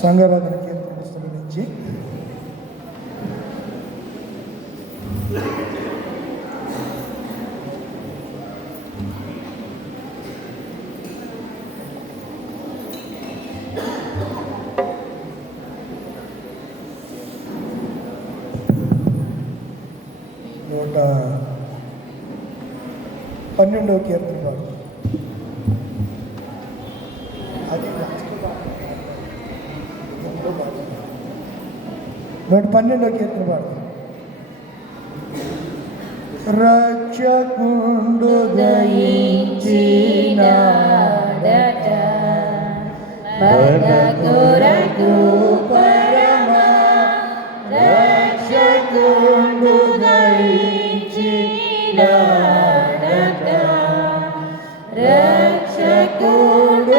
సంఘరాధన కీర్తన పుస్తకం నుంచి నూట 12వ కీర్తన పాడు. అది 112వ కీర్తన పాడు. రక్షకుండు దయించినాడట మన కొరకు పరమ రక్షకుండు దయించినాడట రక్షకుండు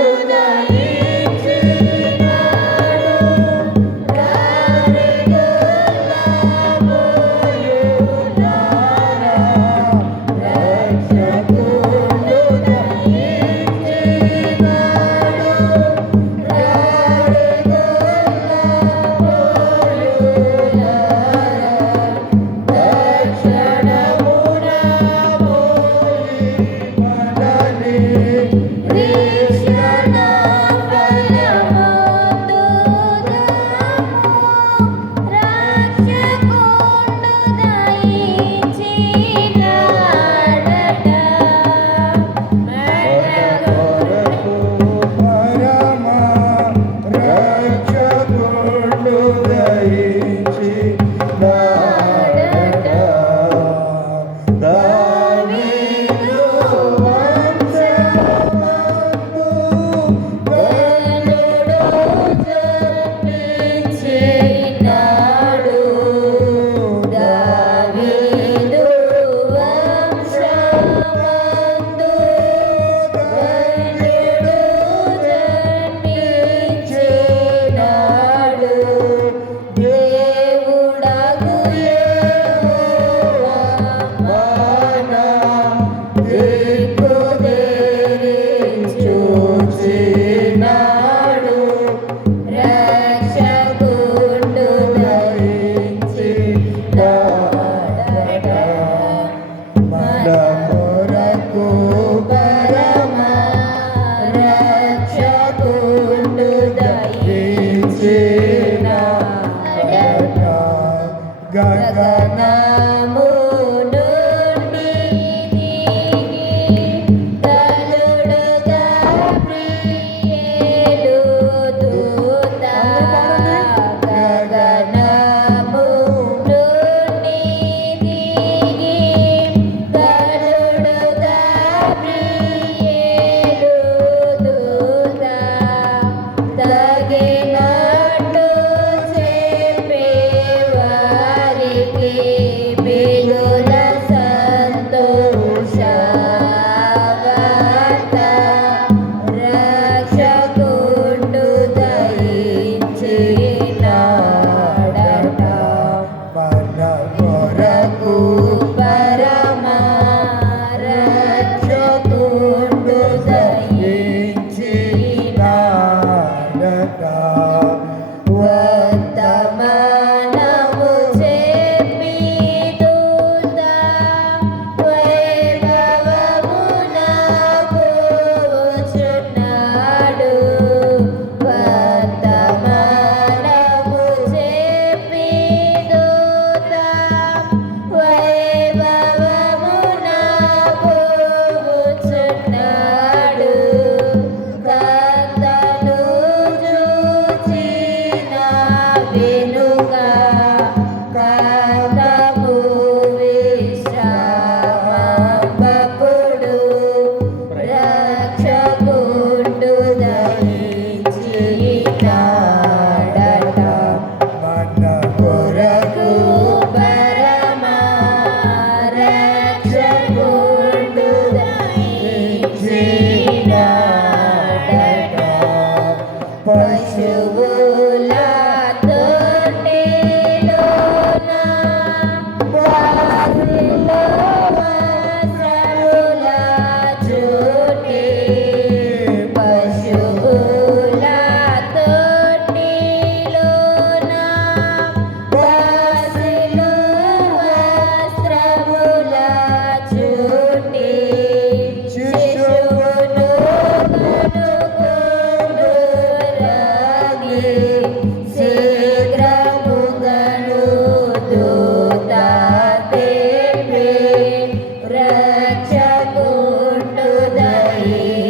రక్షకుండు దయించినాడట.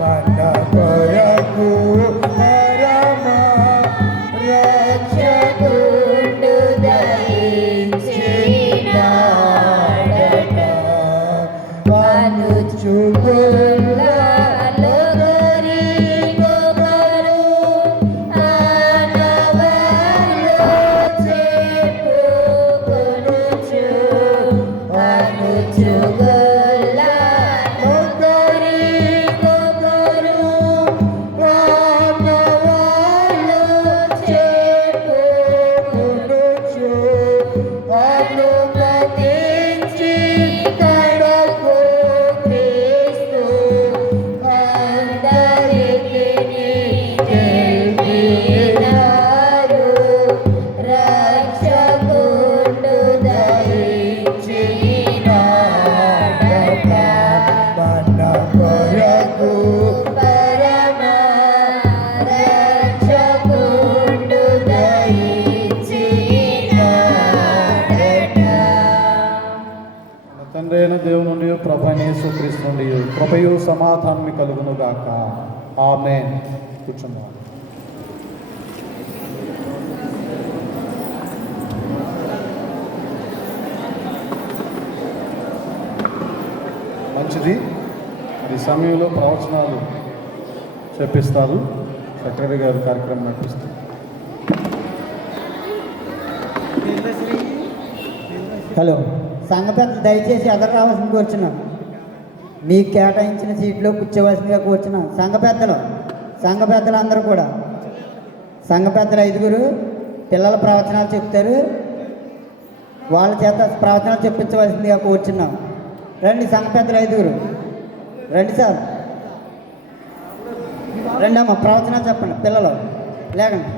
మన కొరకు పరమ రక్షకుండు దయించినాడట. అనుచుగులలో గొరిగొగరు ఆనవాళ్ళు చెప్పుకొనుచు. అనుచుగులలో గొరిగొగరు ఆనవాళ్ళు చెప్పుకొనుచు. అనుమతించి కడకు క్రీస్తు అందరికీ తెలిపినారు. రక్షకుండు దయించినాడట. మన కొరకు పరమ రక్షకుండు దయించినాడట. మన తండ్రి అయిన దేవుని నుండి ప్రభు అయిన యేసుక్రీస్తు నుండి కృపయు సమాధానం కలుగును గాక. ఆమేన్. కూర్చుందాం. మంచిది. ఈ సమయంలో ప్రవచనాలు చెప్పిస్తారు. సెక్రటరీ గారు కార్యక్రమం నడిపిస్తారు. హలో, సంఘ పెద్దలు దయచేసి ఎదురు రావాల్సింది కూర్చున్నాం. మీకు కేటాయించిన సీట్లో కూర్చోవలసిందిగా కూర్చున్నాం. సంఘ పెద్దలు అందరూ కూడా, సంఘ పెద్దలు 5 పిల్లల ప్రవచనాలు చెప్తారు. వాళ్ళ చేత ప్రవచనాలు చెప్పించవలసిందిగా కూర్చున్నాం. రండి, సంఘ పెద్దలు 5 రండి సార్, రండి అమ్మ, ప్రవచనాలు చెప్పండి. పిల్లలు లేకండి.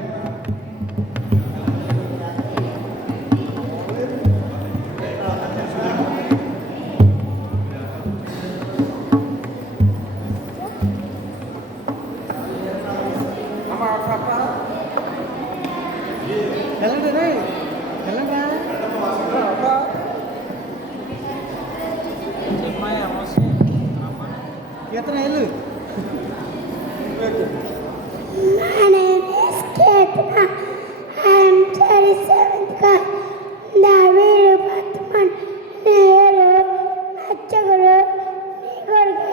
My name is Ketna. I am 37th class. David Batman. Nehru Nachaguru Nigurge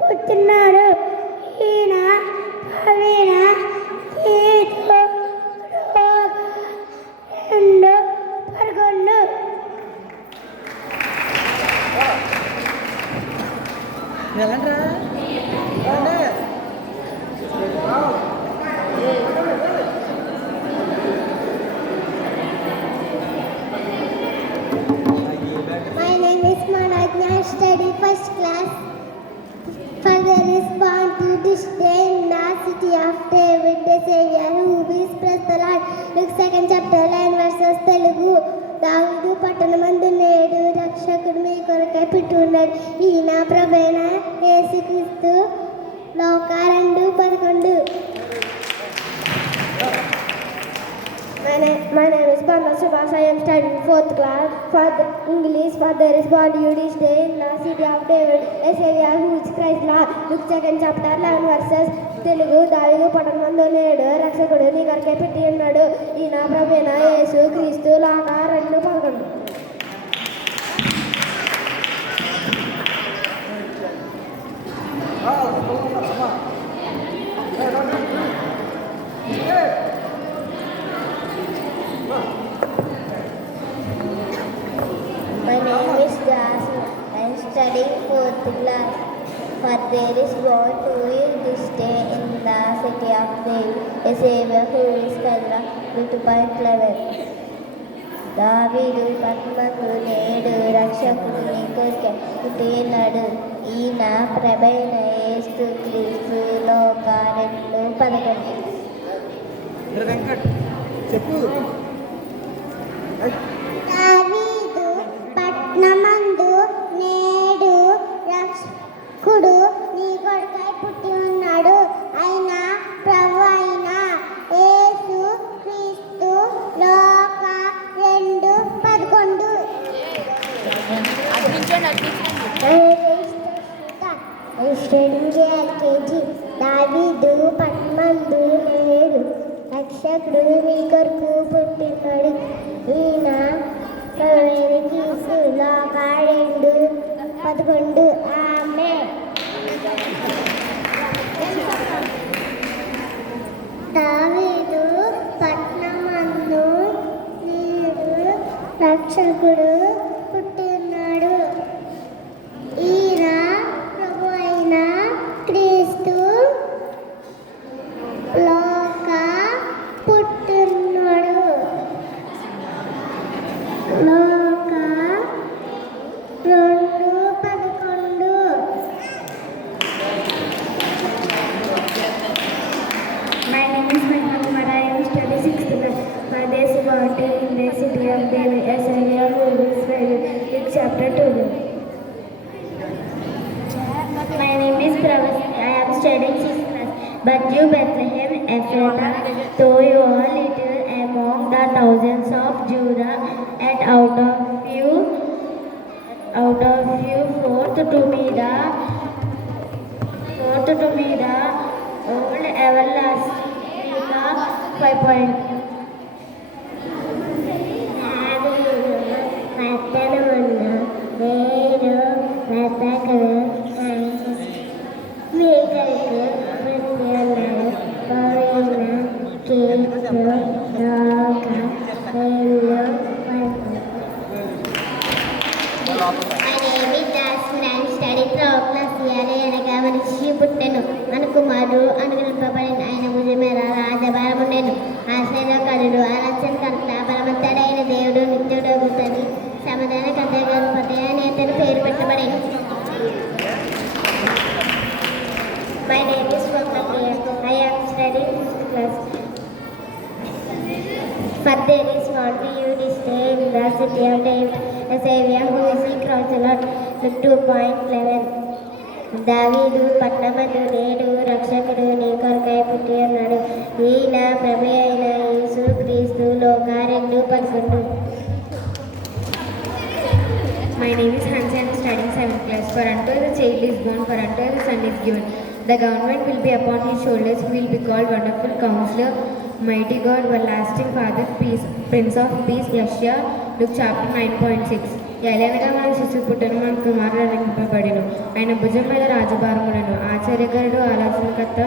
Putnaru Hina Pavina Ketu Roga Rendu Pargundu. My name is Managna. I study first class. Father is born to this day in the city of David, the Savior who is praised the Lord. Luke 2nd chapter 9 verses Telugu. దావీదు పట్టణమందు నేడు రక్షకుడు మీ కొరకై పుట్టున్నాడు. ఈయన ప్రభువైన యేసుక్రీస్తు. లోక 2:11. My name is Panna Subhas. I am studying 4th class. Father English. Father is born to you this day in the city of David, a Savior who is Christ Lord. Luke 2nd chapter 11 verses Telugu. దావీదు పట్టణమందు నేడు రక్షకుడు నీ కొరకై పుట్టి ఉన్నాడు. ఈయన ప్రభువైన యేసు క్రీస్తు. లోక 2:11. My name is Jasmine. I am studying 4th class. For there is born to you this day in the city of David, a Savior who is Christ. 2:11. దావీదు పట్టణమందు నేడు రక్షకుడు నీ కొరకై పుట్టి ఉన్నాడు. ఈయన ప్రభువైన యేసు క్రీస్తు. లోక 2:11. దావీదు పట్టణమందు నేడు రక్షకుడు నీ కొరకై పుట్టి ఉన్నాడు. ఆయన ప్రభు అయిన యేసు క్రీస్తు. లోక 2:11. స్టడింగ్ ఎల్కేజీ దావీదు పద్మందు నేడు రక్షకుడు మీ కొరకు పుట్టినాడు ఈయన తీసులో కాడెండు 11 ఆమె దావీదు పట్నమందు నేడు రక్షకుడు పుట్టినాడు ఈయన ప్రభు అయిన క్రీస్తు లోక పుట్టినాడు లోక 2:11 My name is Meghna Kumar. I am studying 6th class. My days about in the city of Delhi, Isaiah who is very in chapter 2. My name is Pravas. I am studying 6th class. But you Bethlehem Ephrathah, though you are little among the thousands of Judah, and out of you forth to me the old everlasting 5 point. పుట్టెను మన కుమారుడు అనుగ్రహింపబడిన ఆయన భుజమేర రాజభారముండెను ఆశ్చర్యకరుడు ఆలోచనకర్త బలవంతుడైన దేవుడు నిత్యుడగుతని సమాధానకర్త గణపతి అని అతని పేరు పెట్టబడెను. My name is Swapna. I am studying 6th class. For there is one to you this day in the city of David, a Savior who is the Counselor. 2.11 దావీదు పట్టణమందు నేడు రక్షకుడు నీ కొరకై పుట్టి ఉన్నాడు ఈయన ప్రభు అయిన యేసు క్రీస్తు లోక 2:11 My name is Hansi. I am studying 7th class. For unto the child is born, for unto the son is given. The government will be upon his shoulders. He will be called Wonderful Counselor, Mighty God, Everlasting Father, Peace, Prince of Peace. Yeshua, Luke chapter 9.6. ఎలాగనగా మన శిశువు పుట్టను మన కుమారుడు అనుగ్రహింపబడెను ఆయన భుజం మీద రాజభారములను ఆశ్చర్యకరుడు ఆలోచనకర్త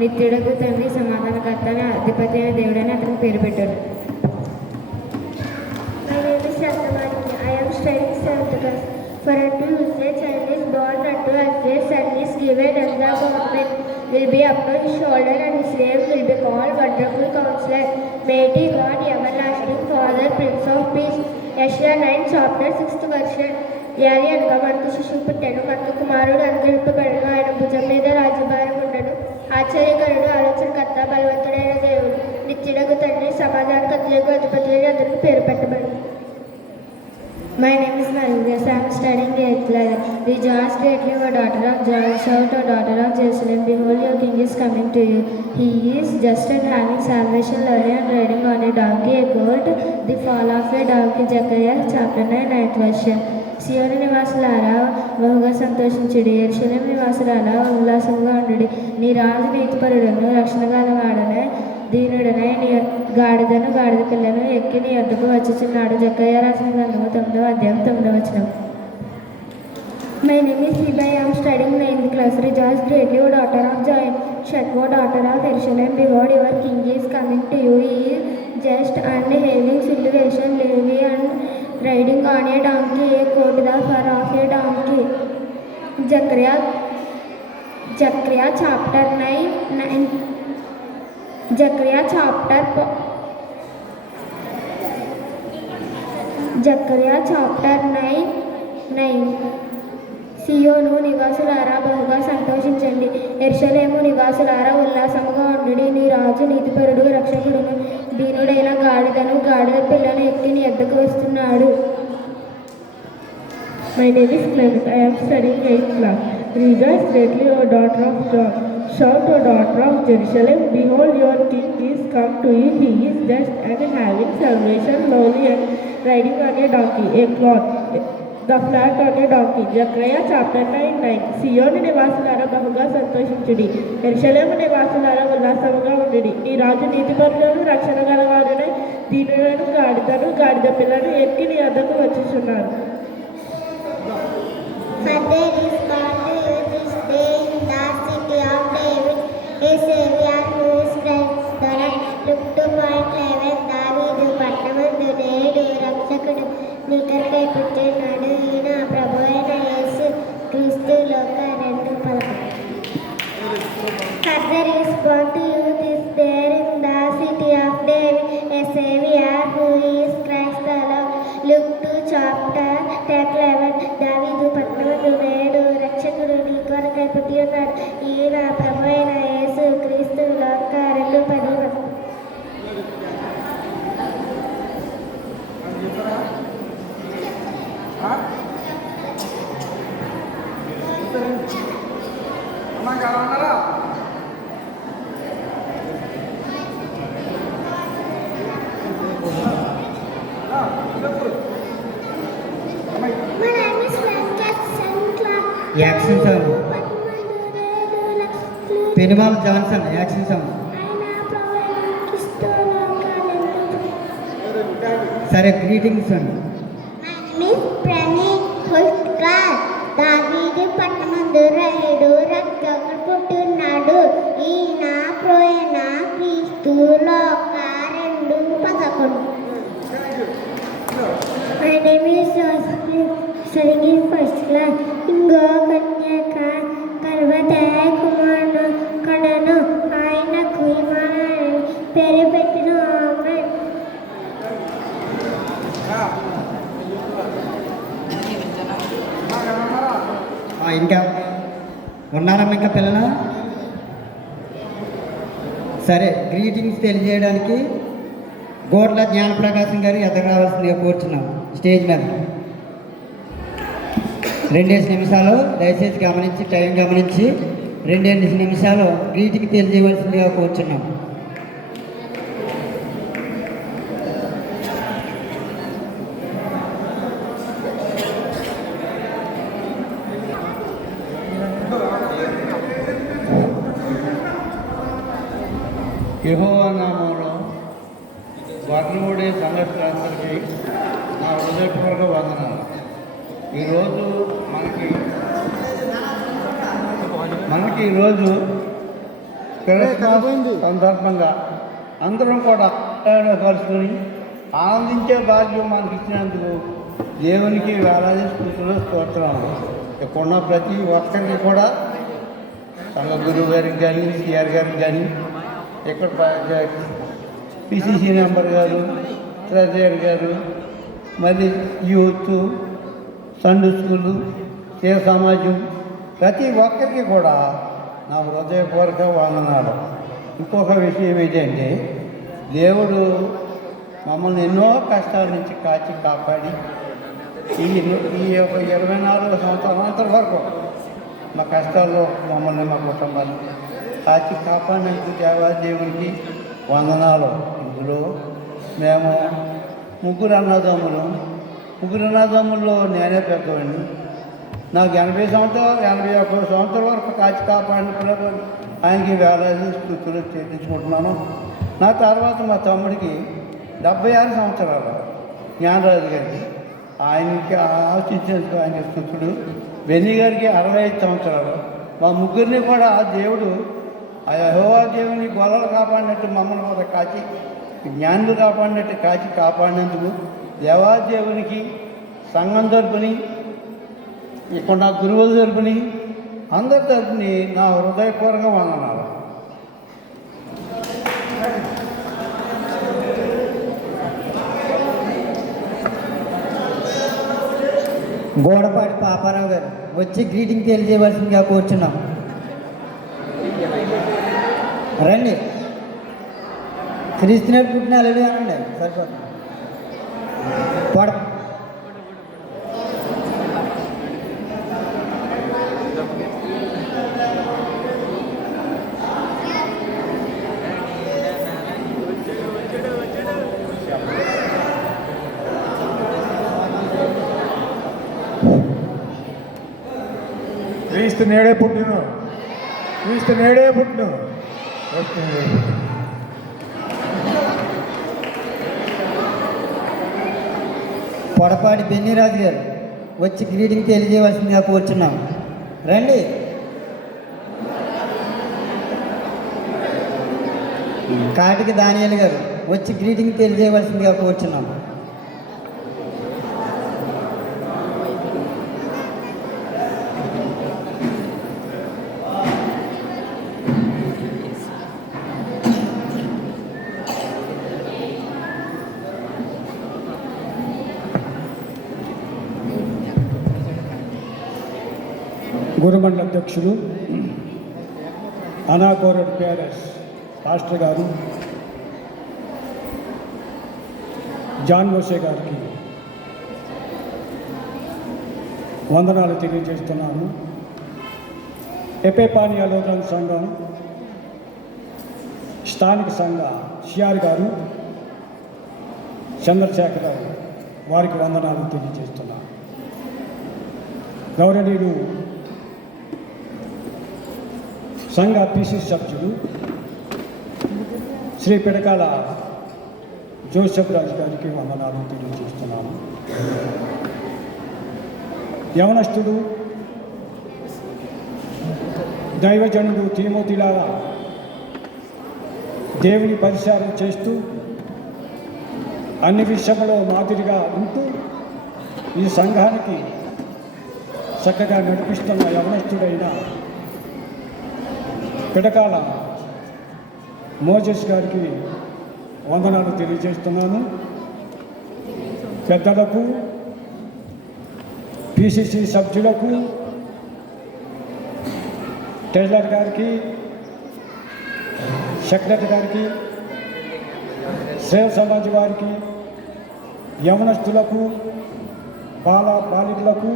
నిత్యుడగు తండ్రి సమాధానకర్త అని అధిపతి అయిన దేవుడని అతనికి పేరు పెట్టాడు. My name is Shantamani. I am studying 7th class. For unto you a child is born, unto us a son is given, and the government will be upon his shoulder, and his name will be called Wonderful Counselor, Mighty God, Everlasting Father, Prince of Peace. Yeshua 9 chapter 6th verse. యాలి అనగా మనకు శిశువు పుట్టెను మనకు కుమారుడు అనుగ్రహింపబడెను ఆయన భుజం మీద రాజభారం ఉండను ఆశ్చర్యకరుడు ఆలోచనకర్త బలవంతుడైన దేవుడు నిత్యుడగు తండ్రి సమాధానకర్తలకు అధిపతి అని అతనికి పేరు పెట్టబడింది. My name is Marindas. I am studying 8th class. Rejoice greatly, O daughter of Zion. Shout, O daughter of Jerusalem. Behold, your king is coming to you. He is just and having salvation, lowly and riding on a donkey, a goat, the fall of a donkey. Zechariah chapter 9, 9th verse. సియోను నివాసులారా బహుగా సంతోషించుడి యెరూషలేము నివాసులారా ఉల్లాసంగా ఉండుడి నీ రాజు నీతిపరుడును రక్షణ గలవాడనే దీనుడనే నీ గాడిద పిల్లను ఎక్కి నీ వద్దకు వచ్చుచున్నాడు. జక్కయ్య రాసిన గ్రంథము 9వ అధ్యాయం 9వ వచనం. My name is Hiba. I am studying 9th class. Rejoice greatly, O daughter of Zion. Shout, O daughter of Jerusalem. Behold, your king is coming to you. He is just and having salvation, lowly and riding on a donkey, a coat the fur of a donkey. Zechariah chapter 9. Zechariah chapter 9. సియోను నివాసులారా బహుగా సంతోషించండి యెరూషలేము నివాసులారా ఉల్లాసముగా ఉండుడి నీ రాజు నీతిపరుడు రక్షకుడును దీనుడైన గాడిద పిల్లను ఎక్కి నీ వద్దకు వస్తున్నాడు. My name is Clement. I am studying 8th class. Rejoice greatly, O daughter of Zion. Shout, O daughter of Jerusalem. Behold, your king is come to you. He is just and having salvation, lowly and riding on a donkey, a the flat on a donkey. Zechariah chapter 9:9. సియోను నివాసులారా బహుగా సంతోషించుడి, యెరూషలేము నివాసులారా ఉల్లాసముగా ఉండుడి. ఈ రాజు నీతిపరులను రక్షణ గలవాడునై దీనులను గాడిద పిల్లను ఎక్కి నీ వద్దకు వచ్చుచున్నారు. For there is born to you this day in the city of David a Savior who is Christ the Lord. Look to point 11. దావీదు పట్టణమందు నేడు రక్షకుడు నీకై పుట్టినాడు. ఈయన ప్రభు అయిన యేసు క్రీస్తు. లోక 2:11. For there is born to you this day in the city of David a Savior who is Christ the Lord. Look to chapter 11. దావీదు పట్టణమందు నేడు రక్షకుడు నీ కొరకై పుట్టి ఉన్నాడు. ఈయన ప్రభు అయిన యేసు క్రీస్తు. లోక 2:10. My name is Lancaster Clark. Action song Penumala Johnson. Action song. సరే గ్రీటింగ్స్ అండి. My name is Pranit Hulkar. దావీదు పట్టణమందు నేడు రక్షకుడు పుట్టినాడు. ఈయన ప్రోయన క్రీస్తు. లోక 2:11. My name is Joseph, studying in first class. ఇంగో కన్యక పర్వత కుమారుడు కడను ఆయనకు ఇమానుయేలు పేరు పెట్టిన. ఆమేన్. ఇంకా ఉన్నారమ్మా ఇంకా పిల్లలు? సరే గ్రీటింగ్స్ తెలియజేయడానికి గోడ్ల జ్ఞానప్రకాశం గారు ఎదురు రావాల్సిందిగా కూర్చున్నాం స్టేజ్ మీద. 2 నిమిషాలు దయచేసి గమనించి, టైం గమనించి 2 నిమిషాలు గ్రీటింగ్ తెలియజేయవలసిందిగా కూర్చున్నాం. యెహోవా నామములో వర్ణముడే సంఘస్థులందరికీ నా హృదయపూర్వక వందనాలు. ఈరోజు మనకి ఈరోజు క్రిస్మస్ సందర్భంగా అందరం కూడా కలుసుకొని ఆనందించే భాగ్యం మనకి ఇచ్చినందుకు దేవునికి వేలాది స్తుతులు స్తోత్రం. ఇక్కడున్న ప్రతి ఒక్కరికి కూడా సంఘ గురువు గారికి కానీ, సిఆర్ గారికి కానీ, ఇక్కడ పిసిసి మెంబర్ గారు, ట్రెజరర్ గారు, మరి యూత్, సండే స్కూలు, సేవ సమాజం ప్రతి ఒక్కరికి కూడా నా హృదయపూర్వక వందనాలు. ఇంకొక విషయం ఏంటంటే దేవుడు మమ్మల్ని ఎన్నో కష్టాల నుంచి కాచి కాపాడి ఈ 24 సంవత్సరాల వరకు మా కష్టాల్లో మమ్మల్ని, మా కుటుంబాన్ని కాచి కాపాడినందుకు దేవాదేవునికి వందనాలు. ఇందులో మేము ముగ్గురు అన్నదమ్ముల్లో నేనే పెద్దవాడిని. నాకు 80 సంవత్సరాలు 81 సంవత్సరాల వరకు కాచి కాపాడిన ఆయనకి వేలాది స్తుతులు చెల్లించుకుంటున్నాను. నా తర్వాత మా తమ్ముడికి 76 సంవత్సరాలు జ్ఞానరాజు గారికి, ఆయనకి ఆలోచించేందుకు ఆయన స్తుతుడు. బెన్నీ గారికి 65 సంవత్సరాలు. మా ముగ్గురిని కూడా ఆ దేవుడు, ఆ యెహోవా దేవుని గొల్లలు కాపాడినట్టు మమ్మల్ని కూడా కాచి, జ్ఞానులు కాపాడినట్టు కాచి కాపాడినందుకు దేవాదేవునికి సంఘం తరపుని, ఇక్కడ నా గురువుల తరపుని, అందరి తరపుని నా హృదయపూర్వక వందనాలు. గోడపాటి పాపారావు గారు వచ్చి గ్రీటింగ్ తెలియజేయవలసిందిగా కూర్చున్నాం. రండి. క్రీస్తునాడు పుట్టిన అల్లుడు అనండి, సరిపోతుంది. క్రీస్తు నేడే పుట్టును, క్రీస్తు నేడే పుట్టును. పొడపాటి బెన్నిరాజు గారు వచ్చి గ్రీటింగ్ తెలియజేయవలసిందిగా కూర్చున్నాం. రండి. కాటికి దానియేలు గారు వచ్చి గ్రీటింగ్ తెలియజేయవలసిందిగా కూర్చున్నాం. గురుమండల అధ్యక్షులు అనాకోరడ్ పేరెస్ పాస్టర్ గారు జాన్ మోసే గారికి వందనాలు తెలియజేస్తున్నాను. ఎపేపానియా లోకల్ సంఘం స్థానిక సంఘ సిఆర్ గారు చంద్రశేఖర్ గారు వారికి వందనాలు తెలియజేస్తున్నాను. గౌరవనీయులు సంఘ పిసి సభ్యులు శ్రీ పిడకాల జోసెఫ్ రాజు గారికి వందనాలు తెలియజేస్తున్నాను. యవనస్తుడు దైవజనుడు తిమోతిలాగా దేవుని పరిచారం చేస్తూ అన్ని విషయంలో మాదిరిగా ఉంటూ ఈ సంఘానికి చక్కగా నడిపిస్తున్న యవనస్తుడైన పిడకాల మోజెస్ గారికి వందనాలు తెలియజేస్తున్నాను. పెద్దలకు, పిసిసి సభ్యులకు, టైలర్ గారికి, సెక్రటరీ గారికి, సేవ సమాజ్ వారికి, యవనస్తులకు, బాలికలకు,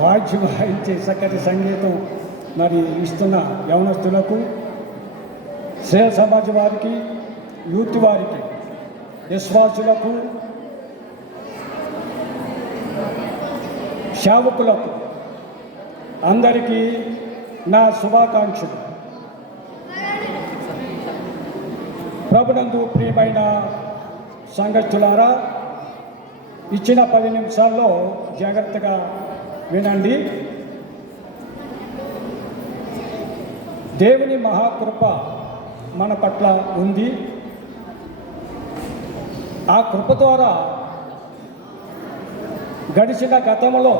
వాద్యం వాయించే చక్కటి సంగీతం మరి ఇస్తున్న యవనస్తులకు, సేవ సమాజ్ వారికి, యూత్ వారికి, విశ్వాసులకు, సేవకులకు అందరికీ నా శుభాకాంక్షలు. ప్రభునందు ప్రియమైన సంఘస్థులారా, ఇచ్చిన 10 నిమిషాల్లో జాగ్రత్తగా వినండి. దేవుని మహాకృప మన పట్ల ఉంది. ఆ కృప ద్వారా గడిచిన గతంలో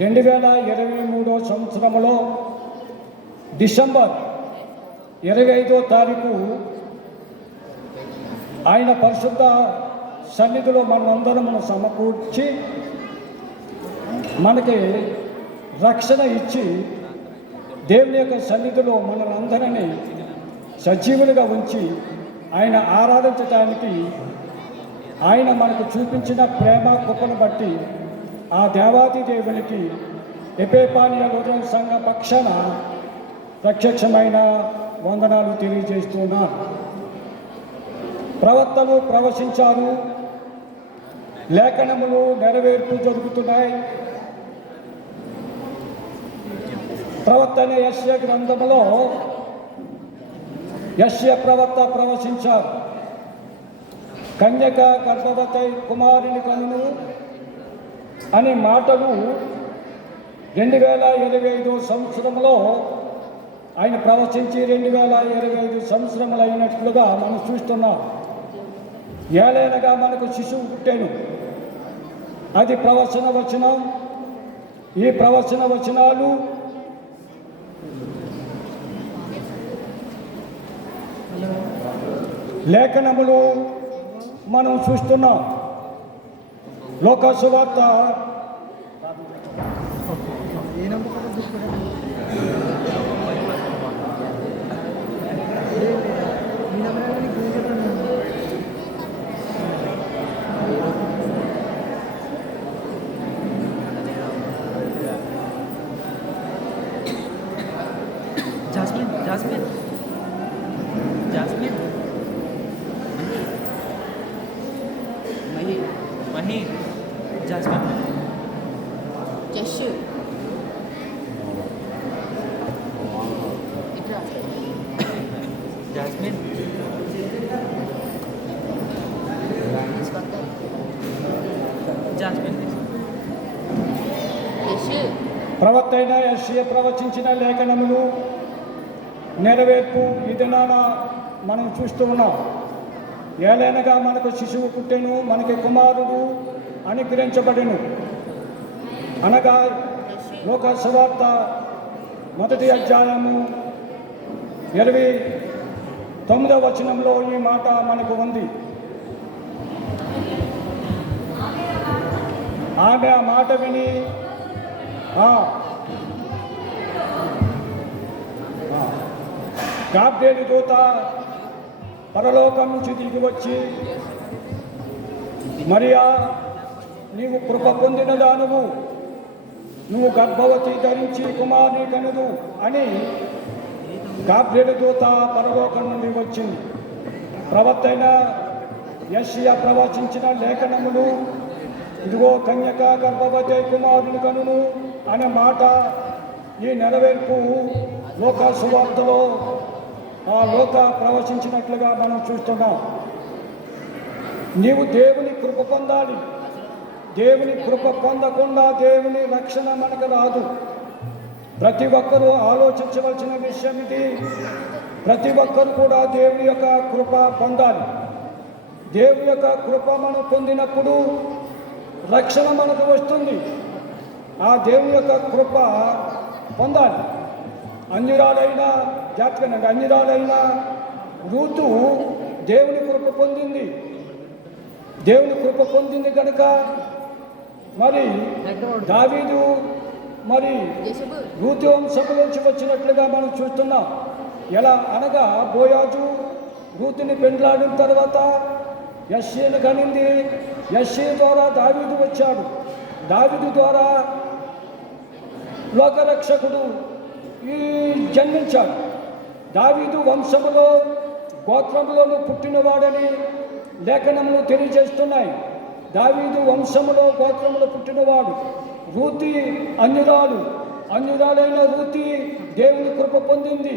2023 సంవత్సరంలో డిసెంబర్ 25వ తారీఖు ఆయన పరిశుద్ధ సన్నిధిలో మనందరము సమకూర్చి మనకి రక్షణ ఇచ్చి దేవుని యొక్క సన్నిధిలో మనలందరినీ సజీవులుగా ఉంచి ఆయన ఆరాధించడానికి ఆయన మనకు చూపించిన ప్రేమ కృపను బట్టి ఆ దేవాది దేవునికి ఎపేపానియా లోకల్ సంఘ పక్షాన ప్రత్యక్షమైన వందనాలు తెలియజేస్తున్నాను. ప్రవక్తలు ప్రవశించారు, లేఖనములు నెరవేర్పు జరుగుతున్నాయి. ప్రవక్త అనే యెషయా గ్రంథములో యెషయా ప్రవక్త ప్రవశించారు. కన్యక గర్భవతి కుమారుని కనును అనే మాటలు 2025 సంవత్సరంలో ఆయన ప్రవచించి 2025 సంవత్సరములు అయినట్లుగా మనం చూస్తున్నాం. ఏలైనగా మనకు శిశువు పుట్టాను. అది ప్రవచన వచనం. ఈ ప్రవచన వచనాలు లేఖనములు మనం చూస్తున్నాం. లోక సువార్త Jasmine. Yashu jasmine jasmine Yashu ప్రవక్త అయిన యెషయా ప్రవచించిన లేఖనములు నెరవేర్పు ఈ దినాన మనం చూస్తూ ఉన్నాం. ఏలైనగా మనకు శిశువు పుట్టెను, మనకి కుమారుడు అనుగ్రహించబడెను అనగా లోక సువార్త 1వ అధ్యాయము 29వ వచనంలో ఈ మాట మనకు ఉంది. ఆమె ఆ మాట విని గాబ్రియేలు దూత పరలోకం నుంచి దిగి వచ్చి, మరియా నీవు కృప పొందిన దానువు, నువ్వు గర్భవతి ధరించి కుమారుని కనుదు అని గాబ్రియేలు దూత పరలోకం నుండి వచ్చింది. ప్రవక్త అయిన యెషయా ప్రవచించిన లేఖనములు, ఇదిగో కన్యక గర్భవతి కుమారుని కనును అనే మాట ఈ నెరవేర్పు లోక సువార్తలో ఆ లోక ప్రవచించినట్లుగా మనం చూస్తున్నాం. నీవు దేవుని కృప పొందాలి. దేవుని కృప పొందకుండా దేవుని రక్షణ మనకు రాదు. ప్రతి ఒక్కరూ ఆలోచించవలసిన విషయం ఇది. ప్రతి ఒక్కరు కూడా దేవుని యొక్క కృప పొందాలి. దేవుని యొక్క కృప మనం పొందినప్పుడు రక్షణ మనకు వస్తుంది. ఆ దేవుని యొక్క కృప పొందాలి. అన్యురాలైన జాతకనండి, అన్యురాలైన రూతు దేవుని కృప పొందింది. దేవుని కృప పొందింది కనుక మరి దావీదు మరి రూతు వంశంలోంచి వచ్చినట్లుగా మనం చూస్తున్నాం. ఎలా అనగా బోయాజు రూతుని పెండ్లాడిన తర్వాత యెషయను కనింది. యెషయ ద్వారా దావీదు వచ్చాడు. దావీదు ద్వారా లోకరక్షకుడు ఈ జన్మించాడు. దావీదు వంశములో గోత్రంలోనూ పుట్టినవాడని లేఖనములు తెలియజేస్తున్నాయి. దావీదు వంశములో గోత్రములో పుట్టినవాడు. రూతి అన్యురాలైన రూతి దేవుని కృప పొందింది.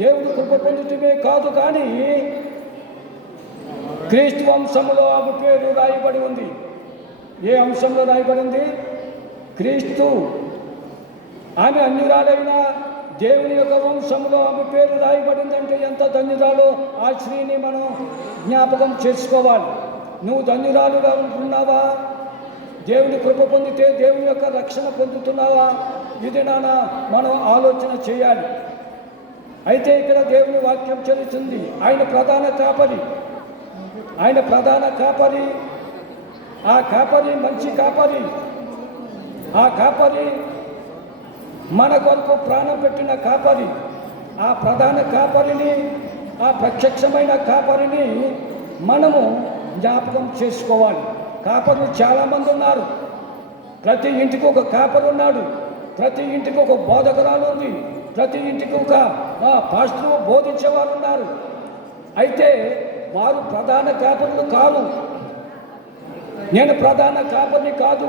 దేవుని కృప పొందటమే కాదు కానీ క్రీస్తు వంశములో ఆమె పేరు రాయబడి ఉంది. ఏ అంశంలో రాయబడింది? క్రీస్తు. ఆమె అన్యురాలైన దేవుని యొక్క వంశంలో ఆమె పేరు రాయబడిందంటే ఎంత ధన్యురాలో ఆ స్త్రీని మనం జ్ఞాపకం చేసుకోవాలి. నువ్వు ధన్యురాలుగా ఉంటున్నావా? దేవుని కృప పొందితే దేవుని యొక్క రక్షణ పొందుతున్నావా? ఇది మనం ఆలోచన చేయాలి. అయితే ఇక్కడ దేవుని వాక్యం చెల్లుతుంది. ఆయన ప్రధాన కాపరి. ఆ కాపరి మంచి కాపరి. ఆ కాపరి మన కొరకు ప్రాణం పెట్టిన కాపరి. ఆ ప్రధాన కాపరిని, ఆ ప్రత్యక్షమైన కాపరిని మనము జ్ఞాపకం చేసుకోవాలి. కాపరులు చాలామంది ఉన్నారు. ప్రతి ఇంటికి ఒక కాపరి ఉన్నాడు. ప్రతి ఇంటికి ఒక బోధకురాలు ఉంది. ప్రతి ఇంటికి ఒక పాస్టరు బోధించేవారు ఉన్నారు. అయితే వారు ప్రధాన కాపరులు కాదు. నేను ప్రధాన కాపరిని కాదు.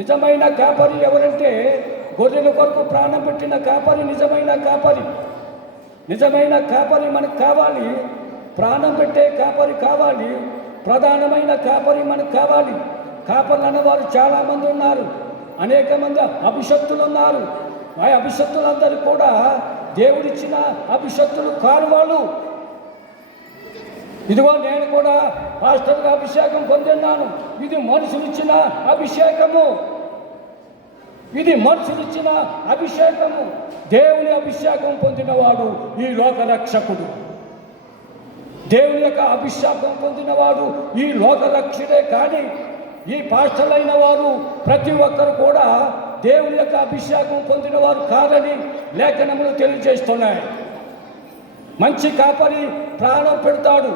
నిజమైన కాపరి ఎవరంటే గొర్రెల కొరకు ప్రాణం పెట్టిన కాపరి నిజమైన కాపరి. నిజమైన కాపరి మనకు కావాలి. ప్రాణం పెట్టే కాపరి కావాలి. ప్రధానమైన కాపరి మనకు కావాలి. కాపర్లు అన్నవారు చాలామంది ఉన్నారు. అనేక మంది అభిషక్తులు ఉన్నారు. ఆ అభిషక్తులందరూ కూడా దేవుడిచ్చిన అభిషక్తులు కారు వాళ్ళు. ఇదిగో నేను కూడా పాస్టర్గా అభిషేకం పొందిన్నాను. ఇది మనుషులిచ్చిన అభిషేకము. ఇది మనుషులిచ్చిన అభిషేకము. దేవుని అభిషేకం పొందినవాడు ఈ లోకరక్షకుడు. దేవుని యొక్క అభిషేకం పొందినవాడు ఈ లోకరక్షుడే. కానీ ఈ పాస్టర్లైన వారు ప్రతి ఒక్కరు కూడా దేవుని యొక్క అభిషేకం పొందినవారు కాదని లేఖనములు తెలియజేస్తున్నాయి. మంచి కాపరి ప్రాణం పెడతాడు.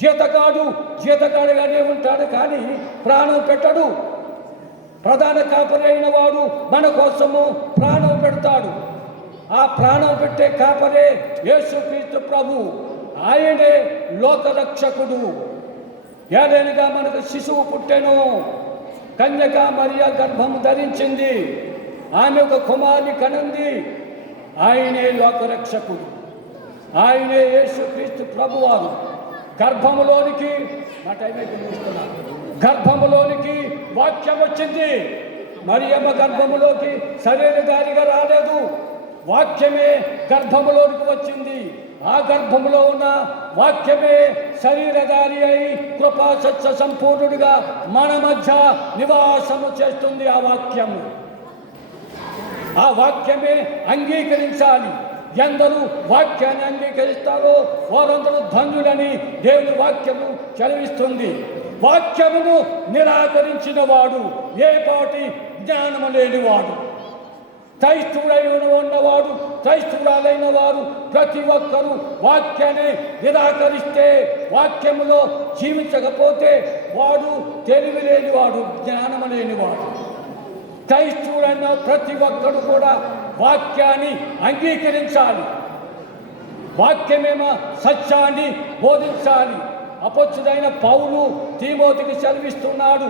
జీతగాడుగానే ఉంటాడు కానీ ప్రాణం పెట్టడు. ప్రధాన కాపరి అయిన వాడు మన కోసము ప్రాణం పెడతాడు. ఆ ప్రాణం పెట్టే కాపరే యేసుక్రీస్తు ప్రభు. ఆయనే లోకరక్షకుడు. ఏదైనా మనకు శిశువు పుట్టెను, కన్యక మరియ గర్భము ధరించింది. ఆమె ఒక కుమారుని కనుంది. ఆయనే లోకరక్షకుడు, ఆయనే యేసుక్రీస్తు ప్రభువారు. గర్భములోనికి నా టైం అయిపోయిస్తున్నాను. గర్భములోనికి వాక్యం వచ్చింది. మరియమ్మ గర్భములోకి శరీరధారిగా రాలేదు. వాక్యమే గర్భములోనికి వచ్చింది. ఆ గర్భములో ఉన్న వాక్యమే శరీరధారి అయి కృపా సత్య సంపూర్ణుడిగా మన మధ్య నివాసము చేస్తుంది. ఆ వాక్యమే అంగీకరించాలి. ఎందరూ వాక్యాన్ని అంగీకరిస్తారో వారందరూ ధన్యులని దేవుని వాక్యము చదివిస్తుంది. వాక్యమును నిరాకరించిన వాడు ఏ పాటి జ్ఞానము లేనివాడు. క్రైస్తవుడైన ఉన్నవాడు, క్రైస్తవురాలైన వారు ప్రతి ఒక్కరూ వాక్యాన్ని నిరాకరిస్తే, వాక్యములో జీవించకపోతే వాడు తెలివి లేనివాడు, జ్ఞానము లేనివాడు. క్రైస్తవుడైన ప్రతి ఒక్కరు కూడా వాక్యాన్ని అంగీకరించాలి. వాక్యమేమో సత్యాన్ని బోధించాలి. అపొచ్చుడైన పౌలు తిమోతికి సెలవిస్తున్నాడు.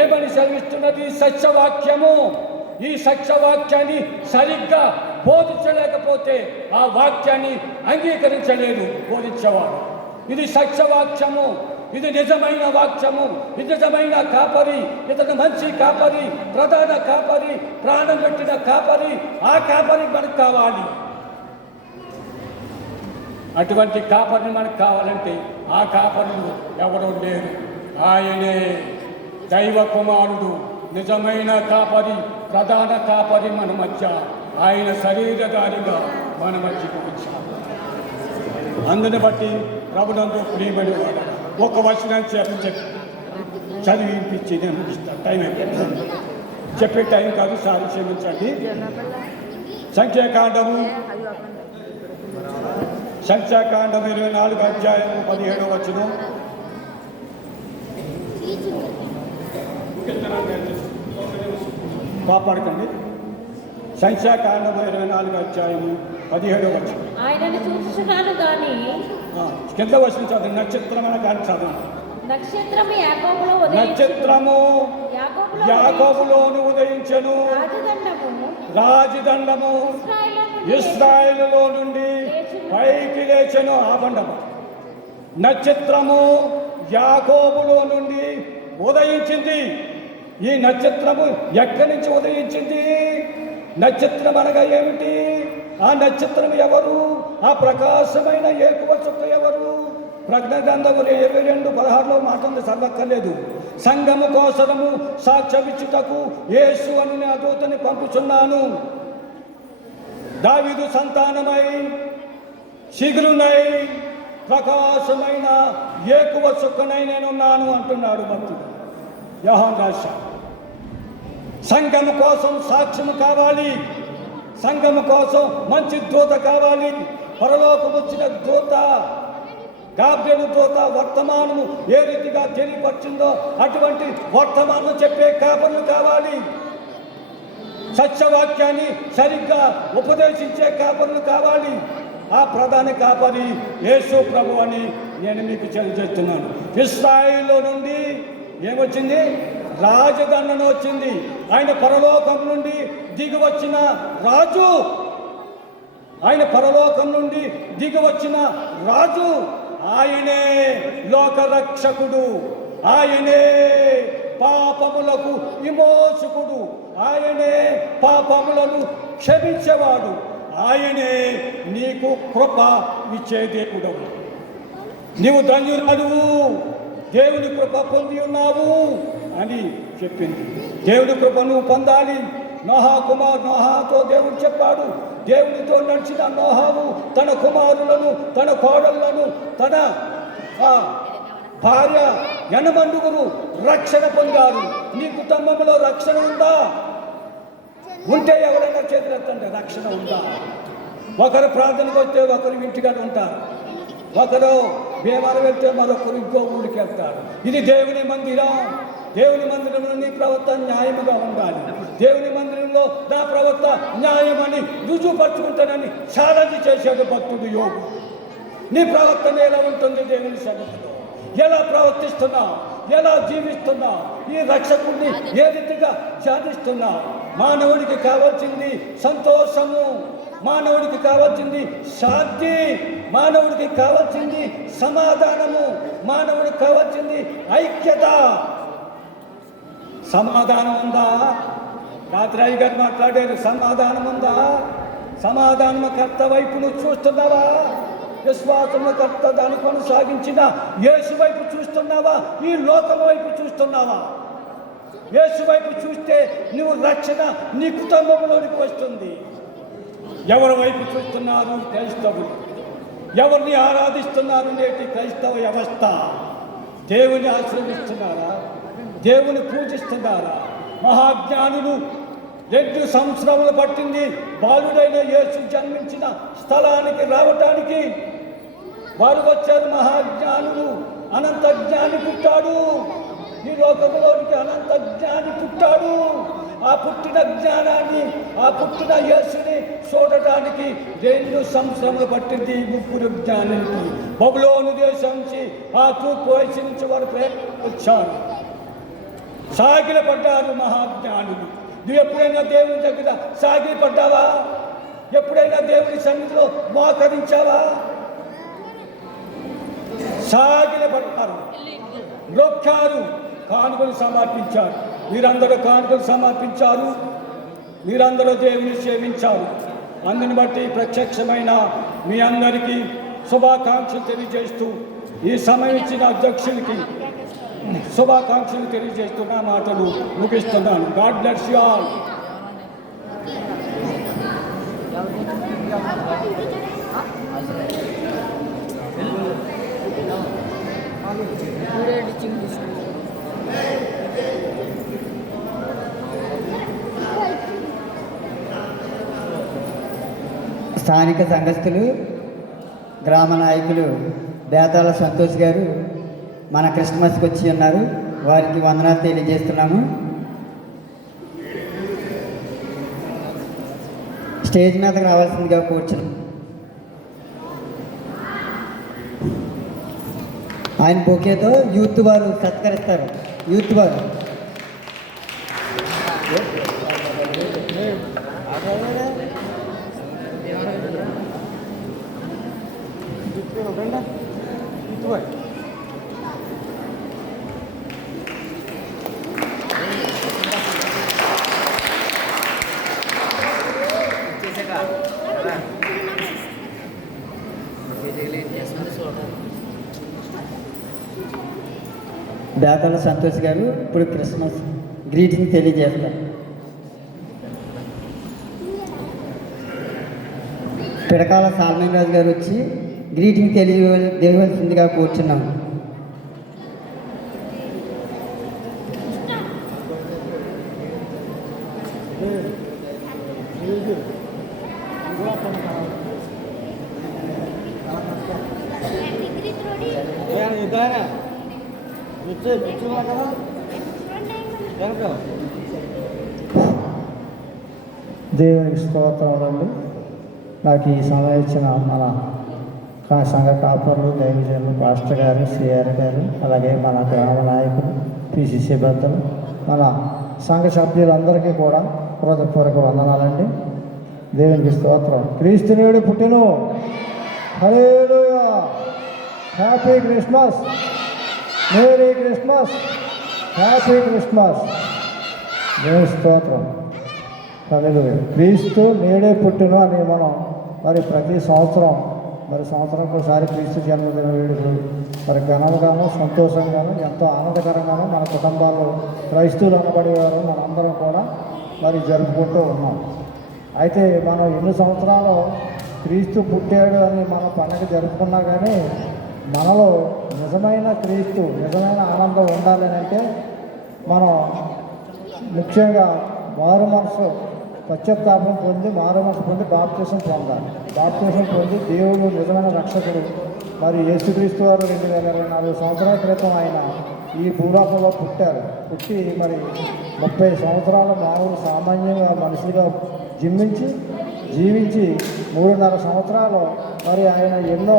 ఏమని సెలవిస్తున్నది? సత్యవాక్యము. ఈ సత్యవాక్యాన్ని సరిగ్గా బోధించలేకపోతే ఆ వాక్యాన్ని అంగీకరించలేదు బోధించేవాడు. ఇది సత్యవాక్యము, ఇది నిజమైన వాక్యము, ఇది నిజమైన కాపరి, ఇతను మంచి కాపరి, ప్రధాన కాపరి, ప్రాణం పెట్టిన కాపరి. ఆ కాపరి మనకు కావాలి. అటువంటి కాపరిని మనకు కావాలంటే ఆ కాపరులు ఎవరో లేరు. ఆయనే దైవ కుమారుడు, నిజమైన కాపరి, ప్రధాన కాపరి మన మధ్య. ఆయన శరీరధారిగా మన మధ్యకు వచ్చాడు. అందుని బట్టి ప్రభునందు ప్రియమని వాడు ఒక వచనం చదివించి నేను ఇస్తాను. టైం అయిపోయింది, చెప్పే టైం కాదు, సారి క్షమించండి. సంఖ్యాకాండము 24 అధ్యాయము 17వ వచనం. కాపాడకండి. సంఖ్యాకాండము 24 అధ్యాయము 17వ వచనం. ఆయనను చూస్తున్నాను కానీ కింద వచనం చదువు. నక్షత్రమైన కానీ చదువు. నక్షత్రము యాకోబులోను ఉదయించెను. రాజదండము ఇశ్రాయేలులో నుండి పైకి లేచెను. ఆ బండము నక్షత్రము యాకోబులో నుండి ఉదయించింది. ఈ నక్షత్రము ఎక్కడి నుంచి ఉదయించింది? నక్షత్రం అనగా ఏమిటి? ఆ నక్షత్రం ఎవరు? ఆ ప్రకాశమైన ఏకువ చుక్క ఎవరు? ప్రజ్ఞ గ్రంథములు 22:16 మాట ఉంది, చదవక్కర్లేదు. సంఘము కోసము సాక్ష్యమిచ్చుటకు యేసు అని నా దూతని పంపుచున్నాను. దావీదు సంతానమై శిగులునై ప్రకాశమైన ఏకువ చుక్కనై నేనున్నాను అంటున్నాడు భక్తుడు యోహాను రాశాడు. సంఘము కోసం సాక్ష్యము కావాలి. సంఘము కోసం మంచి దూత కావాలి. పరలోకము వచ్చిన దూత, గాబ్రియలు దూత వర్తమానము ఏ రీతిగా తెలియపరిచిందో అటువంటి వర్తమానం చెప్పే కాపరులు కావాలి. సత్యవాక్యాన్ని సరిగ్గా ఉపదేశించే కాపరులు కావాలి. ఆ ప్రధాన కాపరి యేసు ప్రభు అని నేను మీకు తెలియజేస్తున్నాను. ఇశ్రాయేలులో నుండి ఏమొచ్చింది? రాజదండన వచ్చింది. ఆయన పరలోకం నుండి దిగి వచ్చిన రాజు. ఆయన పరలోకం నుండి దిగి వచ్చిన రాజు. ఆయనే లోకరక్షకుడు. ఆయనే పాపములకు విమోచకుడు. ఆయనే పాపములను క్షమించేవాడు. ఆయనే నీకు కృప ఇచ్చే దేవుడవు. నీవు ధన్యురాలువు, దేవుని కృప పొంది ఉన్నావు అని చెప్పింది. దేవుని కృప నువ్వు పొందాలి. నోహాతో దేవుడు చెప్పాడు. దేవునితో నడిచిన నోహావు తన కుమారులను, తన కోడళ్లను, తన భార్య ఎనమండుగురు రక్షణ పొందారు. నీ కుటుంబంలో రక్షణ ఉందా? ఉంటే ఎవరైనా చేతులెత్తండి. రక్షణ ఉందా? ఒకరు ప్రార్థనకు వస్తే ఒకరు ఇంటికాడ ఉంటారు. ఒకరు భీమారం వెళ్తే మరొకరు ఇంకో ఊరికి వెళ్తారు. ఇది దేవుని మందిరం. దేవుని మందిరంలో నీ ప్రవర్తన న్యాయముగా ఉండాలి. దేవుని మందిరంలో నా ప్రవర్తన న్యాయమని రుజువుపరుచుకుంటానని ఛాలెంజ్ చేశాడు భక్తుడు యోగు. నీ ప్రవర్తన ఎలా ఉంటుంది? దేవుని సన్నిధిలో ఎలా ప్రవర్తిస్తున్నావు? ఎలా జీవిస్తున్నావు? ఈ రక్షకుడిని ఏ రీతిగా ధ్యానిస్తున్నావు? మానవుడికి కావాల్సింది సంతోషము, మానవుడికి కావాల్సింది శాంతి, మానవుడికి కావాల్సింది సమాధానము, మానవుడికి కావాల్సింది ఐక్యత. సమాధానం ఉందా? రాత్రి అయ్య గారు మాట్లాడారు, సమాధానం ఉందా? సమాధానము కర్త వైపు నువ్వు చూస్తున్నావా? విశ్వాసము కర్త దాన్ని కొనసాగించిన యేసు వైపు చూస్తున్నావా? ఈ లోకం వైపు చూస్తున్నావా? యేసు వైపు చూస్తే నువ్వు రక్షణ నీ కుటుంబంలోనికి వస్తుంది. ఎవరి వైపు చూస్తున్నారు? క్రైస్తవులు. ఎవరిని ఆరాధిస్తున్నారు? నేటి క్రైస్తవ వ్యవస్థ. దేవుని ఆశ్రయిస్తున్నారా? దేవుని పూజిస్తున్నారా? మహాజ్ఞానులు 2 సంవత్సరములు పట్టింది బాలుడైన యేసు జన్మించిన స్థలానికి రావటానికి. వారు వచ్చారు మహాజ్ఞానులు. అనంత జ్ఞాని పుట్టాడు ఈ లోకంలోనికి, అనంత జ్ఞాని పుట్టాడు. ఆ పుట్టిన జ్ఞానాన్ని, ఆ పుట్టిన యేసుని చూడటానికి 2 సంవత్సరములు పట్టింది ఈ 3 జ్ఞానులకి. బబులోను దేశం నుంచి, ఆ తూర్పు వయసు నుంచి వారు వచ్చారు, సాగిల పడ్డారు మహాజ్ఞానులు. నువ్వు ఎప్పుడైనా దేవుని దగ్గర సాగిలి పడ్డావా? ఎప్పుడైనా దేవుని సన్నిధిలో మోకరించావా? సాగిల పడ్డారు, రొక్కారు, కానుకలు సమర్పించారు. మీరందరూ కానుకలు సమర్పించారు, మీరందరూ దేవుని సేవించారు. అందుని బట్టి ప్రత్యక్షమైన మీ అందరికీ శుభాకాంక్షలు తెలియజేస్తూ, ఈ సమయం ఇచ్చిన అధ్యక్షునికి శుభాకాంక్షలు తెలియజేస్తున్న మాటలు ముగిస్తున్నాను. God bless you all. స్థానిక సంఘస్థులు, గ్రామ నాయకులు బేతాల సంతోష్ గారు మన క్రిస్మస్కి వచ్చి ఉన్నారు. వారికి వందనాలు తెలియజేస్తున్నాము. స్టేజ్ మీదకి రావాల్సిందిగా కూర్చున్నాం. ఆయన బొకేతో యూత్ వారు సత్కరిస్తారు. యూత్ వారు బేతాల సంతోష్ గారు ఇప్పుడు క్రిస్మస్ గ్రీటింగ్ తెలియజేస్తారు. పిడకాల సాల్మన్ రాజు గారు వచ్చి గ్రీటింగ్ తెలియవలసిందిగా కూర్చున్నాం. దేవునికి స్తోత్రములండి. నాకు ఈ సమయం ఇచ్చిన మన సంఘ కాపర్లు, దైవజనులు, పాస్టర్ గారు, సిఆర్ గారు, అలాగే మన గ్రామ నాయకులు, పిసిసి పెద్దలు, మన సంఘ సభ్యులందరికీ కూడా హృదయపూర్వక వందనాలండి. దేవునికి స్తోత్రం. క్రీస్తునేడు పుట్టెను. హల్లెలూయా. Happy Christmas, merry Christmas, happy Christmas. దేవుని స్తోత్రం. హల్లెలూయా. క్రీస్తు నేడే పుట్టెను అని మనం మరి ప్రతి సంవత్సరం సంవత్సరానికి ఒకసారి క్రీస్తు జన్మదిన వేడుకలు మరి ఘనంగాను, సంతోషంగాను, ఎంతో ఆనందకరంగాను మన కుటుంబాల్లో క్రైస్తవులు అనబడేవారు మనందరం కూడా మరి జరుపుకుంటూ ఉన్నాం. అయితే మనం ఎన్ని సంవత్సరాలు క్రీస్తు పుట్టాడు అని మనం పండుగ జరుపుకున్నా కానీ మనలో నిజమైన క్రీస్తు, నిజమైన ఆనందం ఉండాలి అంటే మనం ముఖ్యంగా మారు మనసు పశ్చాత్తాపం పొంది, మారు మనసు పొంది బాప్తిసం పొందాలి. బాప్తిసం పొంది దేవుడు నిజమైన రక్షకుడు మరి యేసుక్రీస్తు వారు 2024 సంవత్సరాల క్రితం ఆయన ఈ భూలోకంలో పుట్టారు. పుట్టి మరి 30 సంవత్సరాల మామూలు సామాన్యంగా మనుషులుగా జీవించి 3.5 సంవత్సరాలు మరి ఆయన ఎన్నో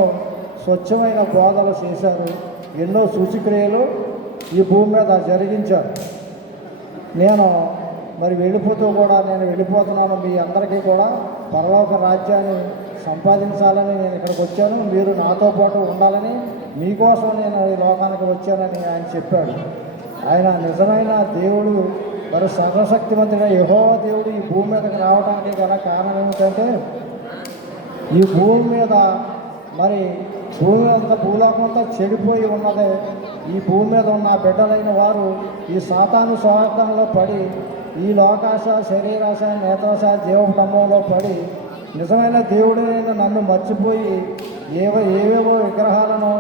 స్వచ్ఛమైన బోధలు చేశారు, ఎన్నో సూచక్రియలు ఈ భూమి మీద జరిగించారు. నేను మరి వెళ్ళిపోతూ కూడా నేను వెళ్ళిపోతున్నాను, మీ అందరికీ కూడా పరలోక రాజ్యాన్ని సంపాదించాలని నేను ఇక్కడికి వచ్చాను, మీరు నాతో పాటు ఉండాలని, మీకోసం నేను ఈ లోకానికి వచ్చానని ఆయన చెప్పాడు. ఆయన నిజమైన దేవుడు, మరి సర్వశక్తిమంతుడిగా యెహోవా దేవుడు ఈ భూమి మీదకి రావడానికి గల కారణం ఏమిటంటే, ఈ భూమి మీద మరి భూమి అంతా భూలోకం అంతా చెడిపోయి ఉన్నదే. ఈ భూమి మీద ఉన్న బిడ్డలైన వారు ఈ సాతాను స్వార్థంలో పడి, ఈ లోకాశ, శరీరాశ, నేత్రాశ, జీవబ్రహ్మంలో పడి నిజమైన దేవుడైన నన్ను మర్చిపోయి ఏవేవో విగ్రహాలను,